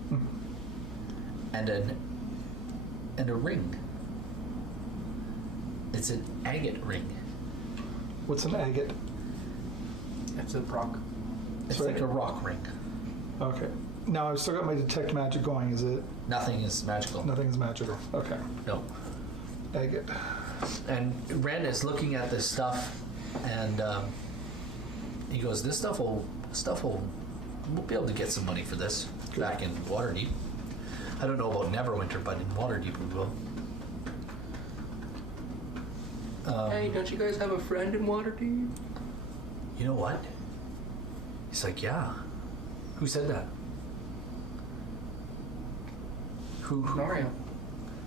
and a ring. It's an agate ring. What's an agate? It's a rock. It's Sorry? like a rock ring. Okay. Now I've still got my detect magic going. Is it? Nothing is magical. Nothing is magical. Okay. No. Agate. And Ren is looking at this stuff, and he goes, "This stuff will we'll be able to get some money for this back in Waterdeep. I don't know about Neverwinter, but in Waterdeep we will." Hey, don't you guys have a friend in Waterdeep? You know what? He's like, "Yeah." Who said that? Who? Nario.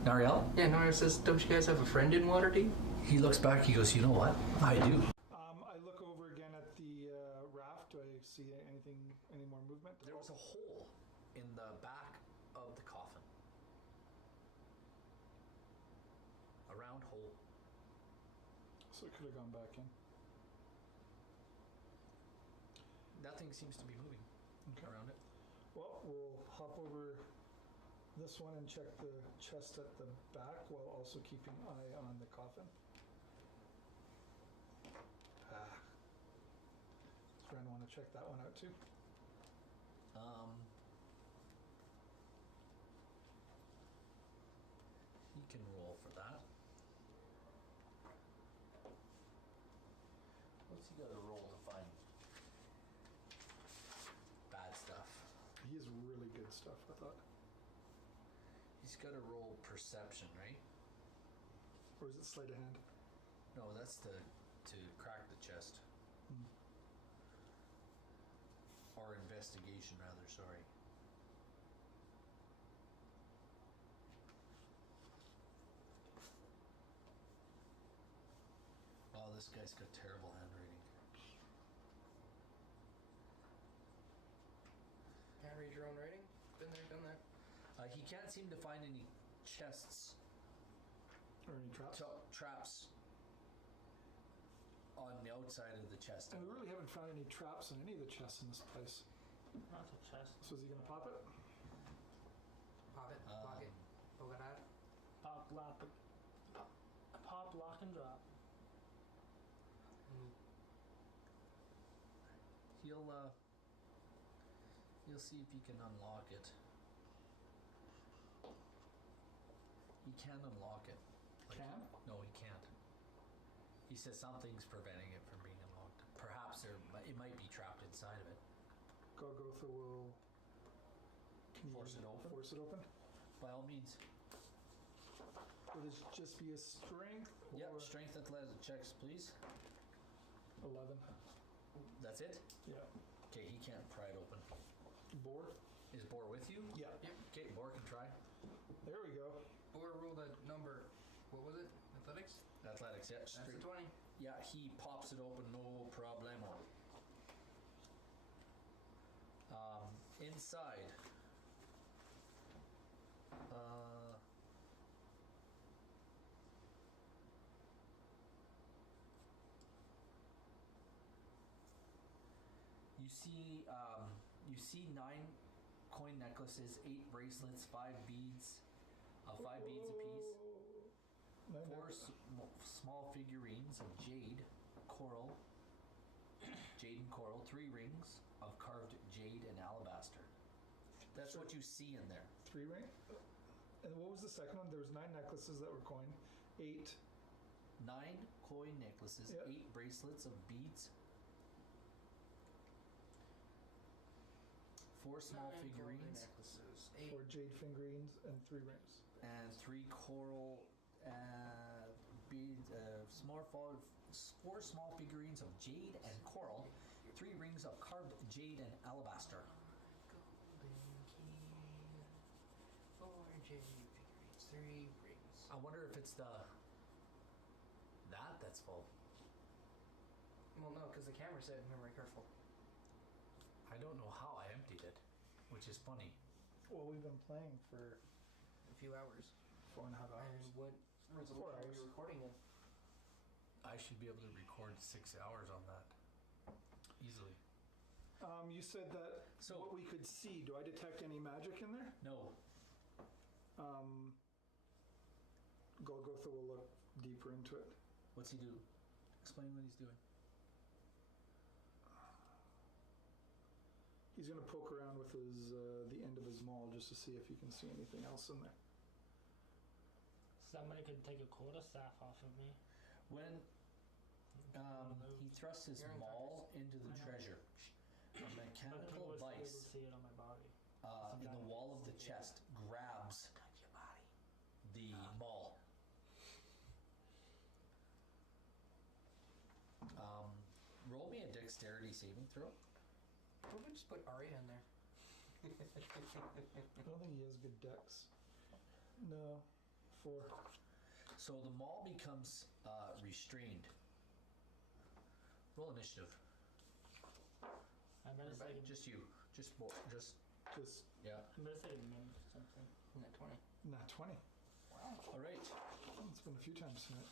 Nariel? Yeah, Nario says, don't you guys have a friend in Waterdeep? He looks back. He goes, "You know what? I do." I look over again at the raft. Do I see any more movement? There was a hole in the back of the coffin. A round hole. So it could have gone back in. Nothing seems to be moving around it. Well, we'll hop over this one and check the chest at the back while also keeping an eye on the coffin. Does Ren want to check that one out too? He can roll for that. What's he got to roll to find bad stuff? He has really good stuff, I thought. He's got to roll perception, right? Or is it sleight of hand? No, that's to crack the chest. Or investigation, rather, sorry. Oh, this guy's got terrible handwriting. Can't read your own writing? Been there, done that. He can't seem to find any chests, Or any traps? traps on the outside of the chest. And we really haven't found any traps on any of the chests in this place. That's a chest. So is he going to pop it? Pop it, lock it, poke it out. Pop, lock, and drop. He'll see if he can unlock it. He can unlock it. Can? No, he can't. He says something's preventing it from being unlocked. Perhaps it might be trapped inside of it. Golgotha will... Can you Force it open? Force it open? By all means. Would it just be a strength? Yep, Or strength athletic checks, please. 11. That's it? Yeah. Okay, he can't pry it open. Boar? Is Boar with you? Yeah. Yep. Okay, Boar can try. There we go. Boar rolled a number, what was it? Athletics? Athletics, yeah. That's a 20. Yeah, he pops it open, no problemo. Inside. You see 9 coin necklaces, 8 bracelets, 5 beads, 5 beads apiece. 4 small figurines of jade, coral, jade and coral, 3 rings of carved jade and alabaster. That's what you see in there. 3 ring? And what was the second one? There was 9 necklaces that were coined. 8. 9 coin necklaces, Yeah. 8 bracelets of beads, 4 small 9 figurines, necklaces. 8. 4 jade figurines and 3 rings. and 3 coral beads, 4 small figurines of jade and coral, 3 rings of carved jade and alabaster. Golden key. 4 jade figurines. 3 rings. I wonder if it's that's full. Well, no, because the camera said memory card full. I don't know how I emptied it, which is funny. Well, we've been playing for A few hours. 4.5 hours. And what resolution are hours. you recording in? I should be able to record 6 hours on that easily. You said that So- what we could see. Do I detect any magic in there? No, Golgotha will look deeper into it. what's he do? Explain what he's doing. He's going to poke around with his the end of his maul just to see if he can see anything else in there. Somebody could take a quarterstaff off of me. When he thrusts his You're in maul into the I know. treasure, a But mechanical people would be able to vice see it on my body. in the wall of the chest grabs the maul. Roll me a dexterity saving throw. Why don't we just put Arya in there? I don't think he has good dex. No. 4. So the maul becomes restrained. Roll initiative. I better say, Just you. Just Just yeah. I better say a minute or something. Not 20. not 20. All right. It's been a few times tonight.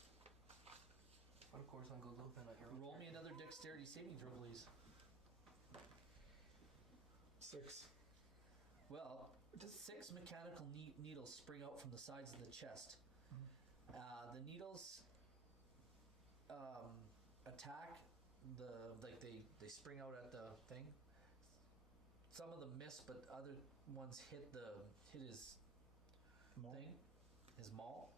Of course, on Golgotha, not your own. Roll me another dexterity saving throw, please. 6. Well, 6 mechanical needles spring out from the sides of the chest. The needles attack they spring out at the thing. Some of them miss, but other ones hit his Maul. thing, his maul,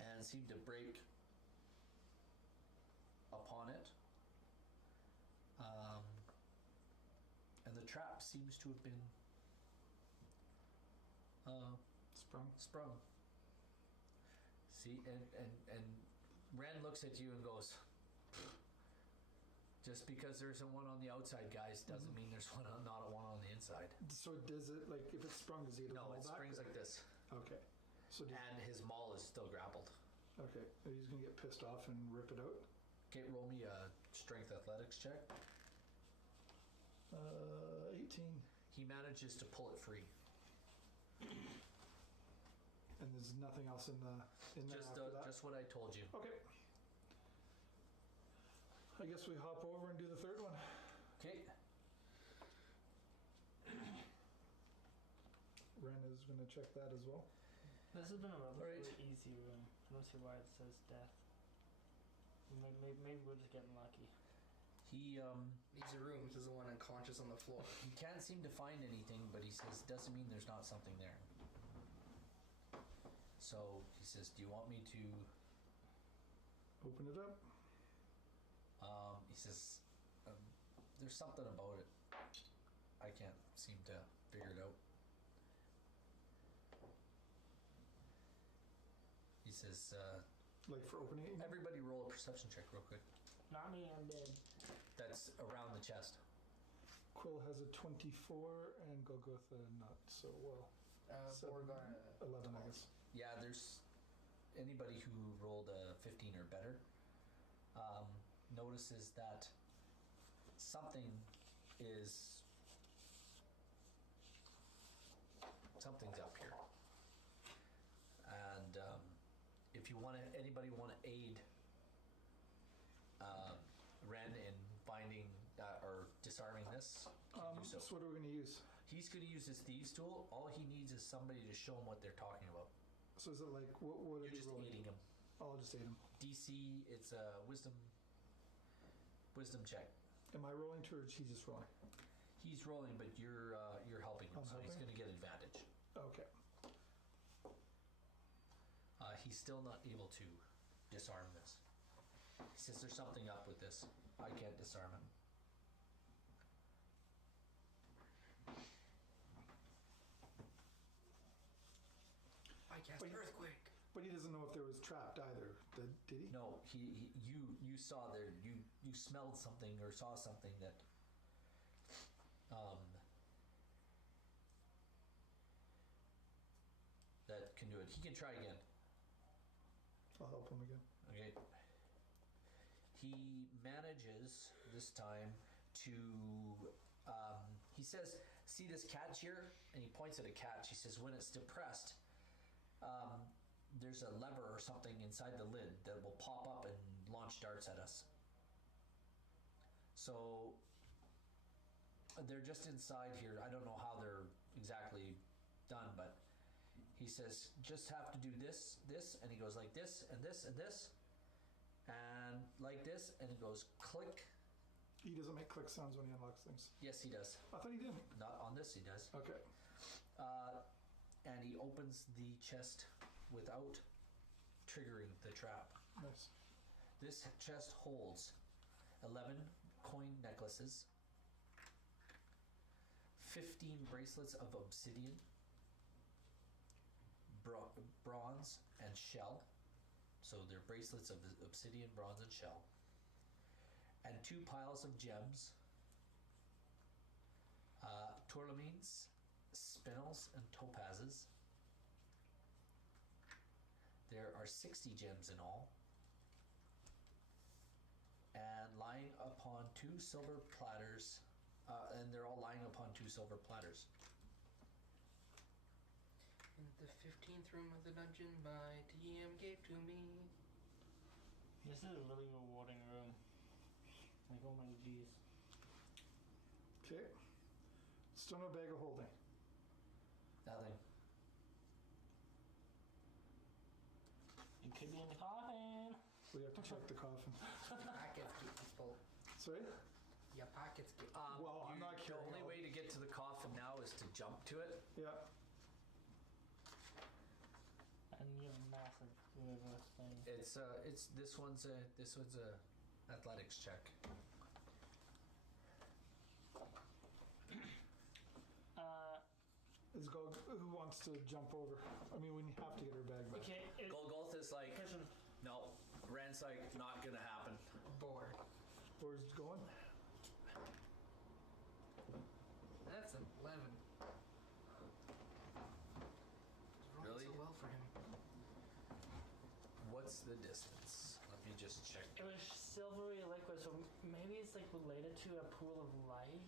and seem to break upon it. And the trap seems to have been sprung. See, and Ren looks at you and goes, just because there isn't one on the outside, guys, doesn't mean there's not one on the inside. So does it, like, if it's sprung, does he get a No, maul it back? springs like this. Okay. So does, And his maul is still grappled. okay. He's going to get pissed off and rip it out. Okay, roll me a strength athletics check. 18. He manages to pull it free. And there's nothing else in there after that? Just what I told you. Okay. I guess we hop over and do the third one. Okay. Ren is going to check that as well. This has been a relatively Alright. easy room. I don't see why it says death. Maybe we're just getting lucky. He These are rooms. There's the one unconscious on the floor. he can't seem to find anything, but he says doesn't mean there's not something there. So he says, "Do you want me to?" Open it up. He says, "There's something about it. I can't seem to figure it out." He says, Like for opening it? "Everybody roll a perception check real quick. Not me, I'm dead. That's around the chest." Quill has a 24 and Golgotha not so well. Borg got 11, I guess. Yeah, there's anybody who rolled a 15 or better notices that something's up here, and if you want to, anybody want to aid Ren in finding or disarming this, can do So so. what are we going to use? He's going to use his thieves tool. All he needs is somebody to show him what they're talking about. So is it like, what are You're you just rolling? aiding him. I'll just aid him. DC, it's a wisdom check. Am I rolling too, or is he just rolling? He's rolling, but you're helping him, I'm so he's helping? going to get advantage. Okay. He's still not able to disarm this. He says there's something up with this. I can't disarm him. I cast Wait. earthquake. But he doesn't know if there was trapped either. Did he? No, you saw there. You smelled something or saw something that that can do it. He can try again. I'll help him again. Okay. He manages this time to. He says see this catch here? And he points at a catch. He says, when it's depressed, there's a lever or something inside the lid that will pop up and launch darts at us. So they're just inside here. I don't know how they're exactly done, but he says, just have to do this, and he goes like this, and this, and this, and like this, and it goes click. He doesn't make click sounds when he unlocks things. Yes, he does. I thought he didn't. Not on this, he does. Okay. And he opens the chest without triggering the trap. Nice. This chest holds 11 coin necklaces, 15 bracelets of obsidian, bronze, and shell. So they're bracelets of obsidian, bronze, and shell. And 2 piles of gems, tourmaline, spinels, and topazes. There are 60 gems in all. And lying upon 2 silver platters, and they're all lying upon 2 silver platters. In the 15th room of the dungeon my DM gave to me. This is a really rewarding room. Like, oh my jeez. Okay. Still no bag of holding. Nothing. It could be in the coffin. We have to check the coffin. Pockets get full. Sorry? Your pockets get Well, I'm not The carrying only all- way to get to the coffin now is to jump to it. Yeah. And you have a massive river thing. It's this one's a athletics check. Is Gog who wants to jump over? I mean, we have to get her bag back. Okay, Golgoth is like, question. no. Rand's like, not gonna happen. bored. Where's it going? That's an 11. Rolling Really? so well for him. What's the distance? Let me just check. It was silvery liquid, so maybe it's like related to a pool of light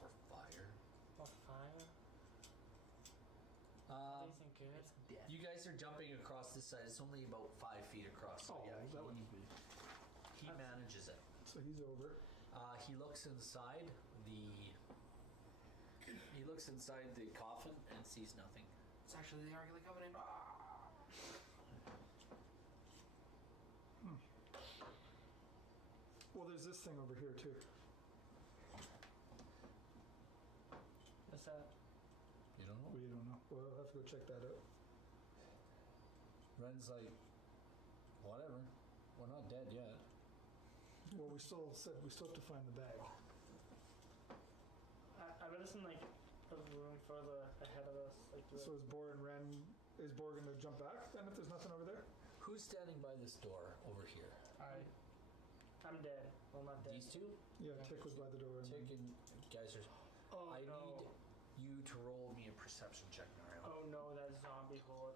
Or fire. or fire. Isn't good. It's death. You guys are jumping across this side. It's only about 5 feet across. So Oh, yeah, that wouldn't be. he manages it. So he's over. He looks inside the. He looks inside the coffin and sees nothing. It's actually the Ark of the Covenant. Well, there's this thing over here too. What's that? You don't know? We don't know. We'll have to go check that out. Ren's like, whatever. We're not dead yet. Well, we still said we still have to find the bag. I bet it's in like a room further ahead of us. Like the, So is Bor going to jump back then if there's nothing over there? Who's standing by this door over here? I'm dead. Well, not dead. These two? Yeah, Tick was by the door. And Tick and guys are. Oh I no. need you to roll me a perception check, Mario. Oh no, that zombie horde.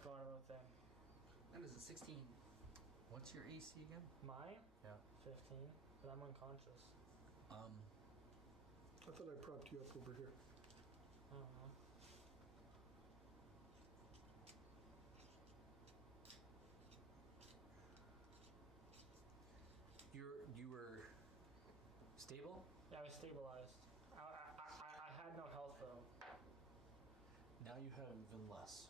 Forgot about them. That is a 16. What's your AC again? Mine? Yeah. 15. But I'm unconscious. I thought I propped you up over here. I don't know. You were stable. Yeah, I was stabilized. I had no health though. Now you have even less.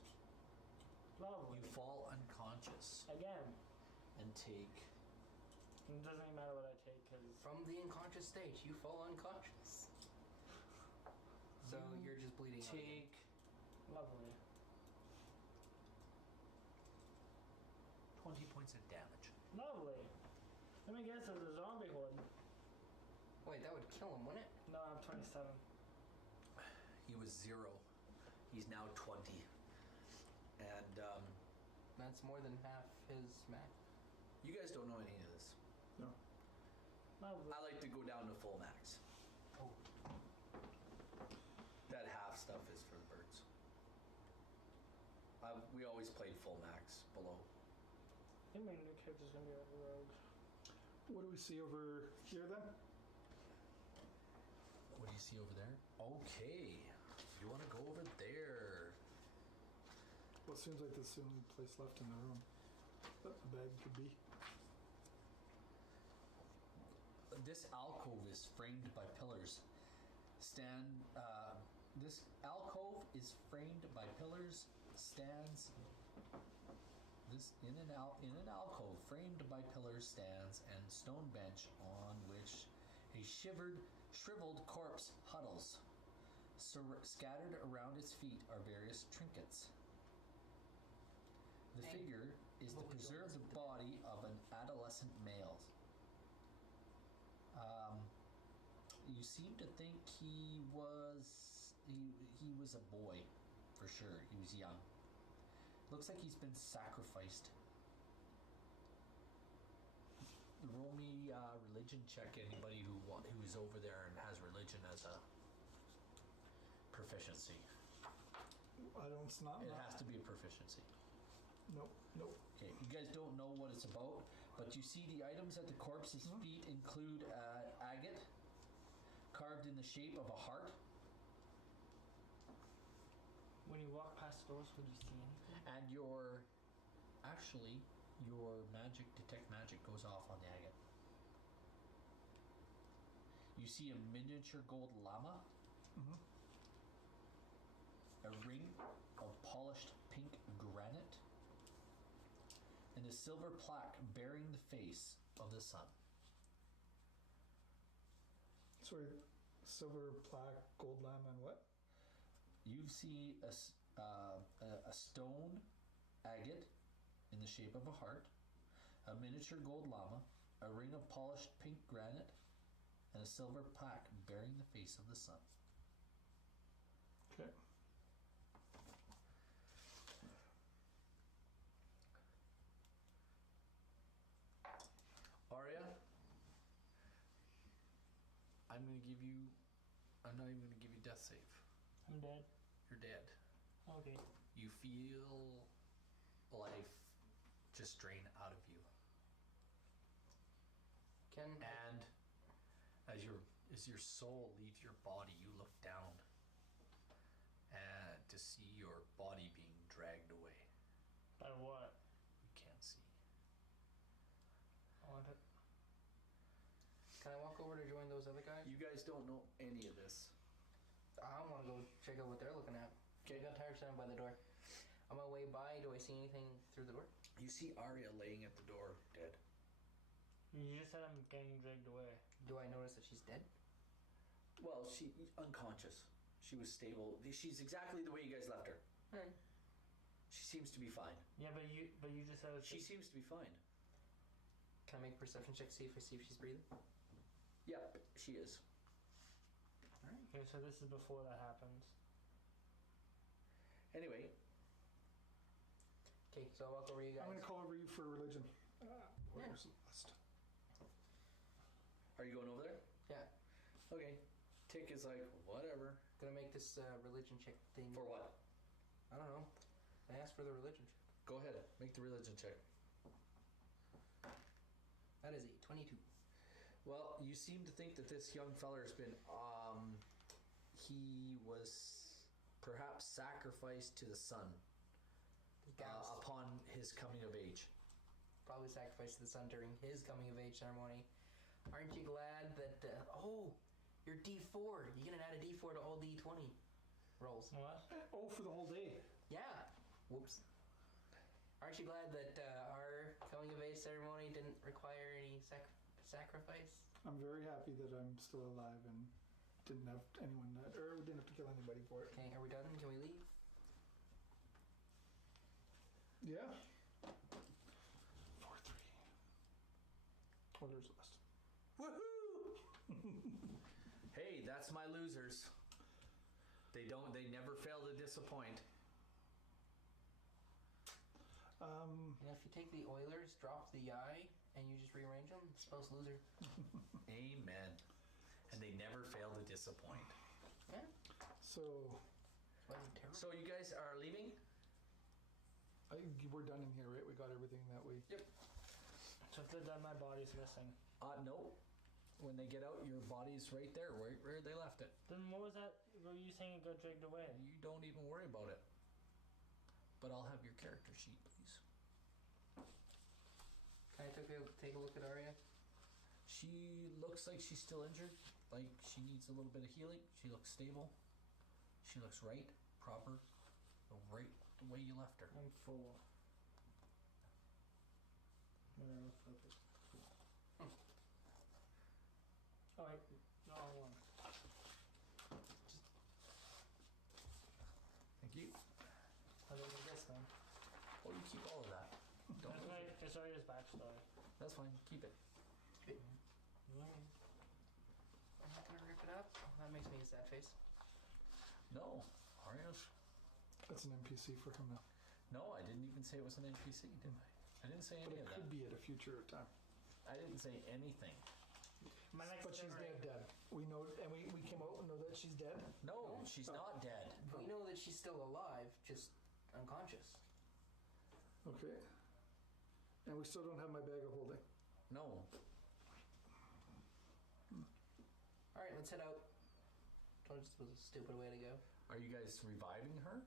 Lovely. You fall unconscious Again. and take. It doesn't even matter what I take because From the unconscious state, you fall unconscious. So you're just bleeding out again. Take lovely. 20 points of damage. Lovely. Let me guess, there's a zombie horde. Wait, that would kill him, wouldn't it? No, I'm 27. He was 0. He's now 20. And That's more than half his max. you guys don't know any of this. No. Lovely. I like to go down to full max. Oh. That half stuff is for the birds. We always played full max below. I think my new character's gonna be like a rogue. What do we see over here then? you see over there? Okay. You want to go over there. Well, it seems like this is the only place left in the room that the bag could be. This alcove is framed by pillars. This alcove is framed by pillars, stands. This in an alcove framed by pillars, stands, and stone bench on which a shriveled corpse huddles. Scattered around its feet are various trinkets. The figure is the preserved body of an adolescent male. You seem to think he was a boy, for sure. He was young. Looks like he's been sacrificed. Roll me religion check. Anybody who is over there and has religion as a proficiency. It's not. It has to be a proficiency. Nope. Okay, you guys don't know what it's about, but you see the items at the corpse's feet include agate, carved in the shape of a heart. When you walk past those, would you see anything? And your detect magic goes off on the agate. You see a miniature gold llama, a ring of polished pink granite, and a silver plaque bearing the face of the sun. Sorry, silver plaque, gold lamb, and what? You see a stone agate in the shape of a heart, a miniature gold llama, a ring of polished pink granite, and a silver plaque bearing the face of the sun. Okay. Arya, I'm not even going to give you death save. I'm dead. You're dead. Okay. You feel life just drain out of you. And as your soul leaves your body, you look down and to see your body being dragged away. By what? You can't see. I want it. Can I walk over to join those other guys? You guys don't know any of this. I want to go check out what they're looking at. Okay, I got tired standing by the door. On my way by, do I see anything through the door? You see Arya laying at the door, dead. You just said I'm getting dragged away. Do I notice that she's dead? Well, she unconscious. She was stable. She's exactly the way you guys left her. Hmm. She seems to be fine. Yeah, but you just said She seems to be fine. Can I make a perception check, see if she's breathing? Yep, she is. Alright. Okay, so this is before that happens. Anyway. Okay, so I'll walk over to you guys. I'm going to call over you for religion. Where's the list? Are you going over there? Yeah. Okay. Tick is like, whatever. Gonna make this religion check thing. For what? I don't know. I asked for the religion check. Go ahead. Make the religion check. That is a 22. Well, you seem to think that this young feller's been, he was perhaps sacrificed to the sun upon his coming of age. Probably sacrificed to the sun during his coming of age ceremony. Aren't you glad that, you're D4. You can add a D4 to all D20 rolls. What? Oh, for the whole day. Yeah. Whoops. Aren't you glad that our coming of age ceremony didn't require any sacrifice? I'm very happy that I'm still alive and didn't have anyone or didn't have to kill anybody for it. Okay, are we done? Can we leave? Yeah. 4-3. Oh, there's the list. Woohoo! Hey, that's my losers. They never fail to disappoint. And if you take the Oilers, drop the I, and you just rearrange them, spells loser. Amen. And they never fail to disappoint. Yeah. So, Wasn't terrible. So you guys are leaving? we're done in here, right? We got everything that we... Yep. So if they're dead, my body's missing. No. when they get out, your body's right there where they left it. Then what was that? Were you saying it got dragged away? You don't even worry about it. But I'll have your character sheet, please. Can I take a look at Arya? She looks like she's still injured. Like she needs a little bit of healing. She looks stable. She looks right, proper, right the way you left her. I'm full. No, focus. Oh, wait. No, one. Thank you. I didn't get this then. Oh, you keep all of that. Don't That's lose right. it. It's Arya's backstory. That's fine. Keep it. I'm Yeah. not gonna rip it up. Oh, that makes me a sad face. No, Arya's. That's an NPC for him now. No, I didn't even say it was an NPC, did I? I didn't say But any it of could that. be at a future time. I didn't say anything. My next But she's dead. We know, and we came out and know that she's dead. No, she's not dead. We know that she's still alive, just unconscious. Okay. And we still don't have my bag of holding. No. All right, let's head out. That just was a stupid way to go. Are you guys reviving her?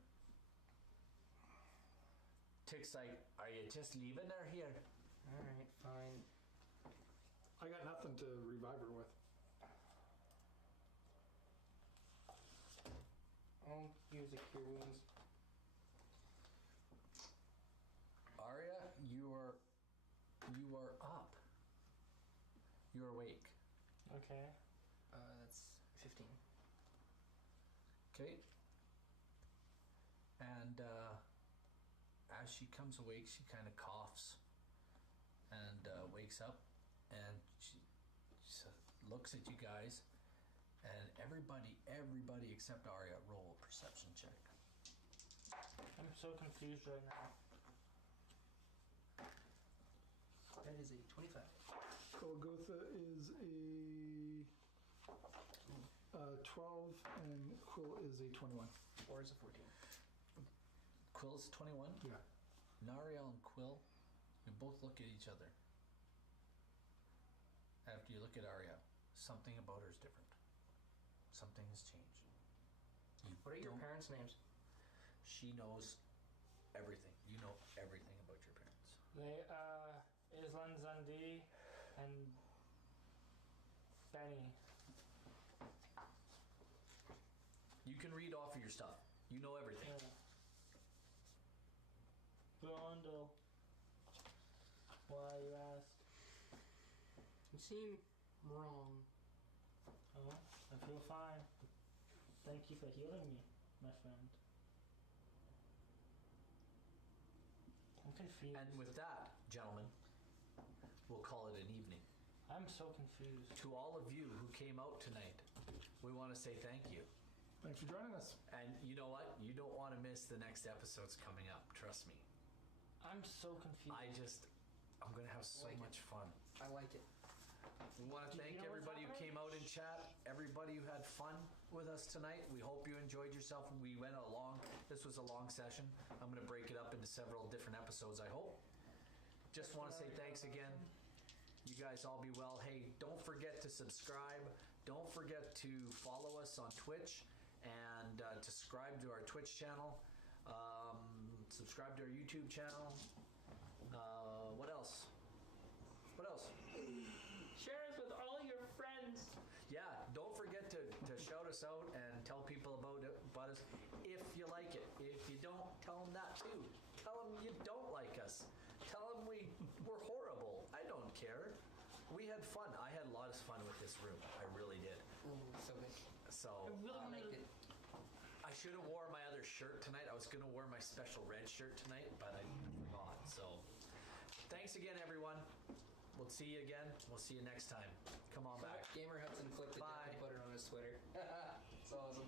Tick's like, are you just leaving her here? All right, fine. I got nothing to revive her with. I'll use a cure wounds. Arya, you are up. You're awake. Okay. That's 15. Okay. And as she comes awake, she kind of coughs and wakes up, and she looks at you guys, and everybody except Arya, roll a perception check. I'm so confused right now. That is a 25. Golgotha is a 12, and Quill is a 21. Or is a 14. Quill's 21. Yeah. Nariel and Quill, you both look at each other. After you look at Arya, something about her is different. Something has changed. What are your don't- parents' names? She knows everything. You know everything about your parents. They, Islan Zandi and Benny. You can read off of your stuff. You know everything. Yeah. Blondo. Why you ask? You seem wrong. Oh, I feel fine. Thank you for healing me, my friend. I'm confused. And with that, gentlemen, we'll call it an evening. I'm so confused. To all of you who came out tonight, we want to say thank you. Thanks for joining us. And you know what? You don't want to miss the next episodes coming up. Trust me. I'm so confused. I'm going to have so Like it. much fun. I like it. We want to Do you thank know what's everybody who happening? came out in chat, everybody who had fun with us tonight. We hope you enjoyed yourself. We went this was a long session. I'm going to break it up into several different episodes, I hope. Just want to say thanks again. You guys all be well. Hey, don't forget to subscribe. Don't forget to follow us on Twitch and to subscribe to our Twitch channel. Subscribe to our YouTube channel. What else? What else? Share us with all your friends. Yeah, don't forget to shout us out and tell people about us if you like it. If you don't, tell them that too. Tell them you don't like us. Tell them we're horrible. I don't care. We had fun. I had a lot of fun with this room. I really did. Ooh, so good. So I like it. I should have wore my other shirt tonight. I was going to wear my special red shirt tonight, but I forgot. So thanks again, everyone. We'll see you again. We'll see you next time. Come on back. Gamer Hudson clipped it Bye. and put it on his Twitter. It's awesome.